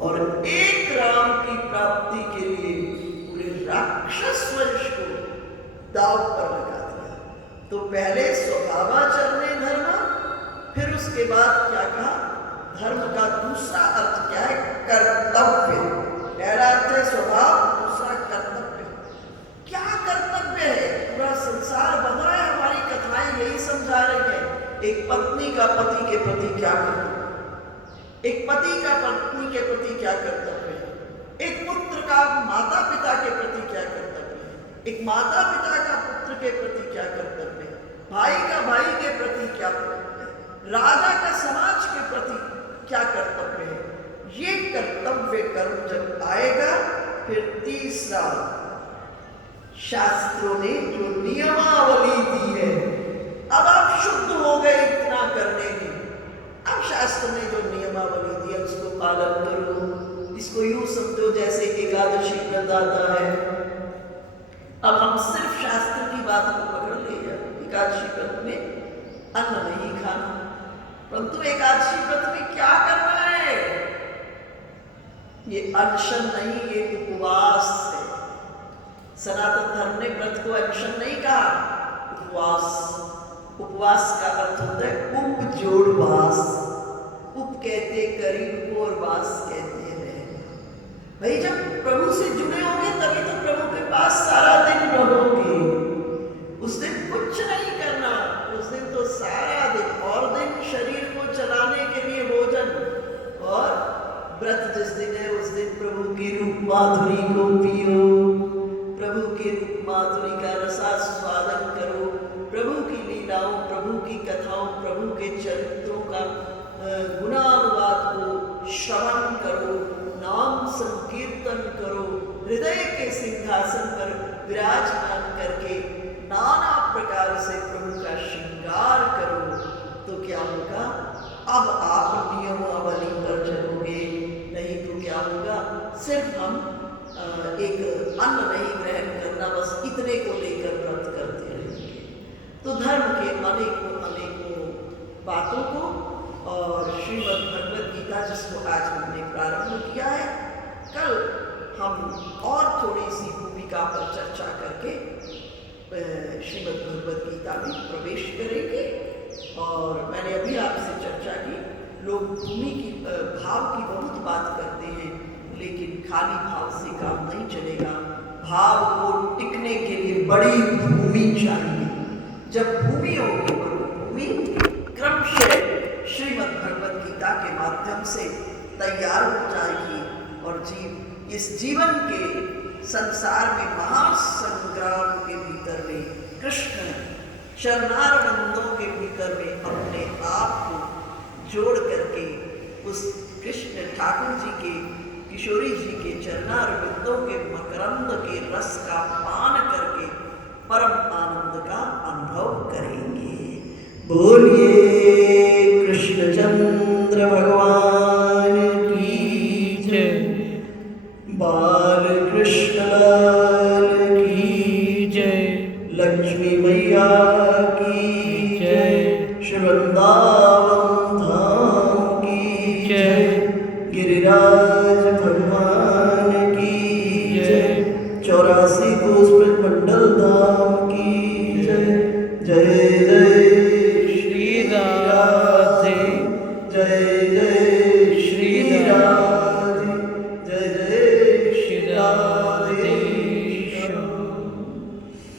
और एक राम की प्राप्ति के लिए पूरे राक्षस वंश को दाव पर लगा दिया। तो पहले स्वभावाचरणे धर्म, फिर उसके बाद क्या कहा, धर्म का दूसरा अर्थ क्या है, कर्तव्य। पहला अर्थ है स्वभाव, दूसरा कर्तव्य। क्या कर्तव्य है? पूरा संसार बना है, हमारी कथाएं यही समझा रही है। एक पत्नी का पति के प्रति क्या कर्तव्य, एक पति का पत्नी के प्रति क्या कर्तव्य है, एक पुत्र का माता पिता के प्रति क्या कर्तव्य है, एक माता पिता का पुत्र के प्रति क्या कर्तव्य है, भाई का भाई के प्रति क्या कर्तव्य है, राजा का समाज के प्रति क्या कर्तव्य है। ये कर्तव्य कर्म जब आएगा, फिर तीसरा शास्त्रों ने जो नियमावली दी है, अब आप शुद्ध हो गए इतना करने में, अब शास्त्र ने जो नियमावली दी है उसको पालन करो। इसको यूं समझो जैसे एकादशी व्रत आता है। अब हम सिर्फ शास्त्र की बात को पकड़ ले, एकादशी व्रत में अन्न नहीं खाना, परंतु एकादशी व्रत में क्या करना है? ये अनशन नहीं, ये उपवास है। सनातन धर्म ने व्रत को अनशन नहीं कहा, उपवास। उपवास का अर्थ होता है उपजोड़ वास। उप कहते करीब को और वास कहते रहना। भाई जब प्रभु से जुड़े होंगे तभी तो प्रभु के पास सारा दिन रहोगे। उस दिन कुछ नहीं करना, उस दिन तो सारा दिन, और दिन शरीर को चलाने के लिए भोजन, और व्रत जिस दिन है उस दिन प्रभु की रूप माधुरी को पियो, प्रभु की रूप माधुरी का रसास्वादन करो, प्रभु की लीलाओं, प्रभु की कथाओं, प्रभु के चरित्रों का गुणानुवाद को श्रवण करो, नाम संकीर्तन करो, हृदय के सिंहासन पर विराजमान करके नाना प्रकार से प्रभु का श्रृंगार करो। तो क्या होगा? अब आप नियमावली पर चलोगे, नहीं तो क्या होगा? सिर्फ हम एक अन्न नहीं ग्रहण करना, अनेकों अनेकों बातों को। और श्रीमद् भगवद गीता जिसको आज हमने प्रारंभ किया है, कल हम और थोड़ी सी भूमिका पर चर्चा करके श्रीमद् भगवद गीता में प्रवेश करेंगे। और मैंने अभी आपसे चर्चा की, लोग भूमि की भाव की बहुत बात करते हैं, लेकिन खाली भाव से काम नहीं चलेगा। भाव को टिकने के लिए बड़ी भूमि चाहिए। जब भूमि होगी तो भूमि क्रमशः श्रीमद् भगवद गीता के माध्यम से तैयार हो जाएगी और जीव इस जीवन के संसार में महासंग्राम के भीतर में कृष्ण चरणारविंदों के भीतर में अपने आप को जोड़ करके उस कृष्ण ठाकुर जी के, किशोरी जी के चरणारविंदों के मकरंद के रस का पान करके परम आनंद का अनुभव करेंगे। बोलिए कृष्णचंद्र भगवान की जय, बाल कृष्ण लाल की जय, लक्ष्मी मैया की जय, श्री वृंदावन धाम की जय, गिरिराज भगवान की जय, 84 कोस ब्रज मंडल धाम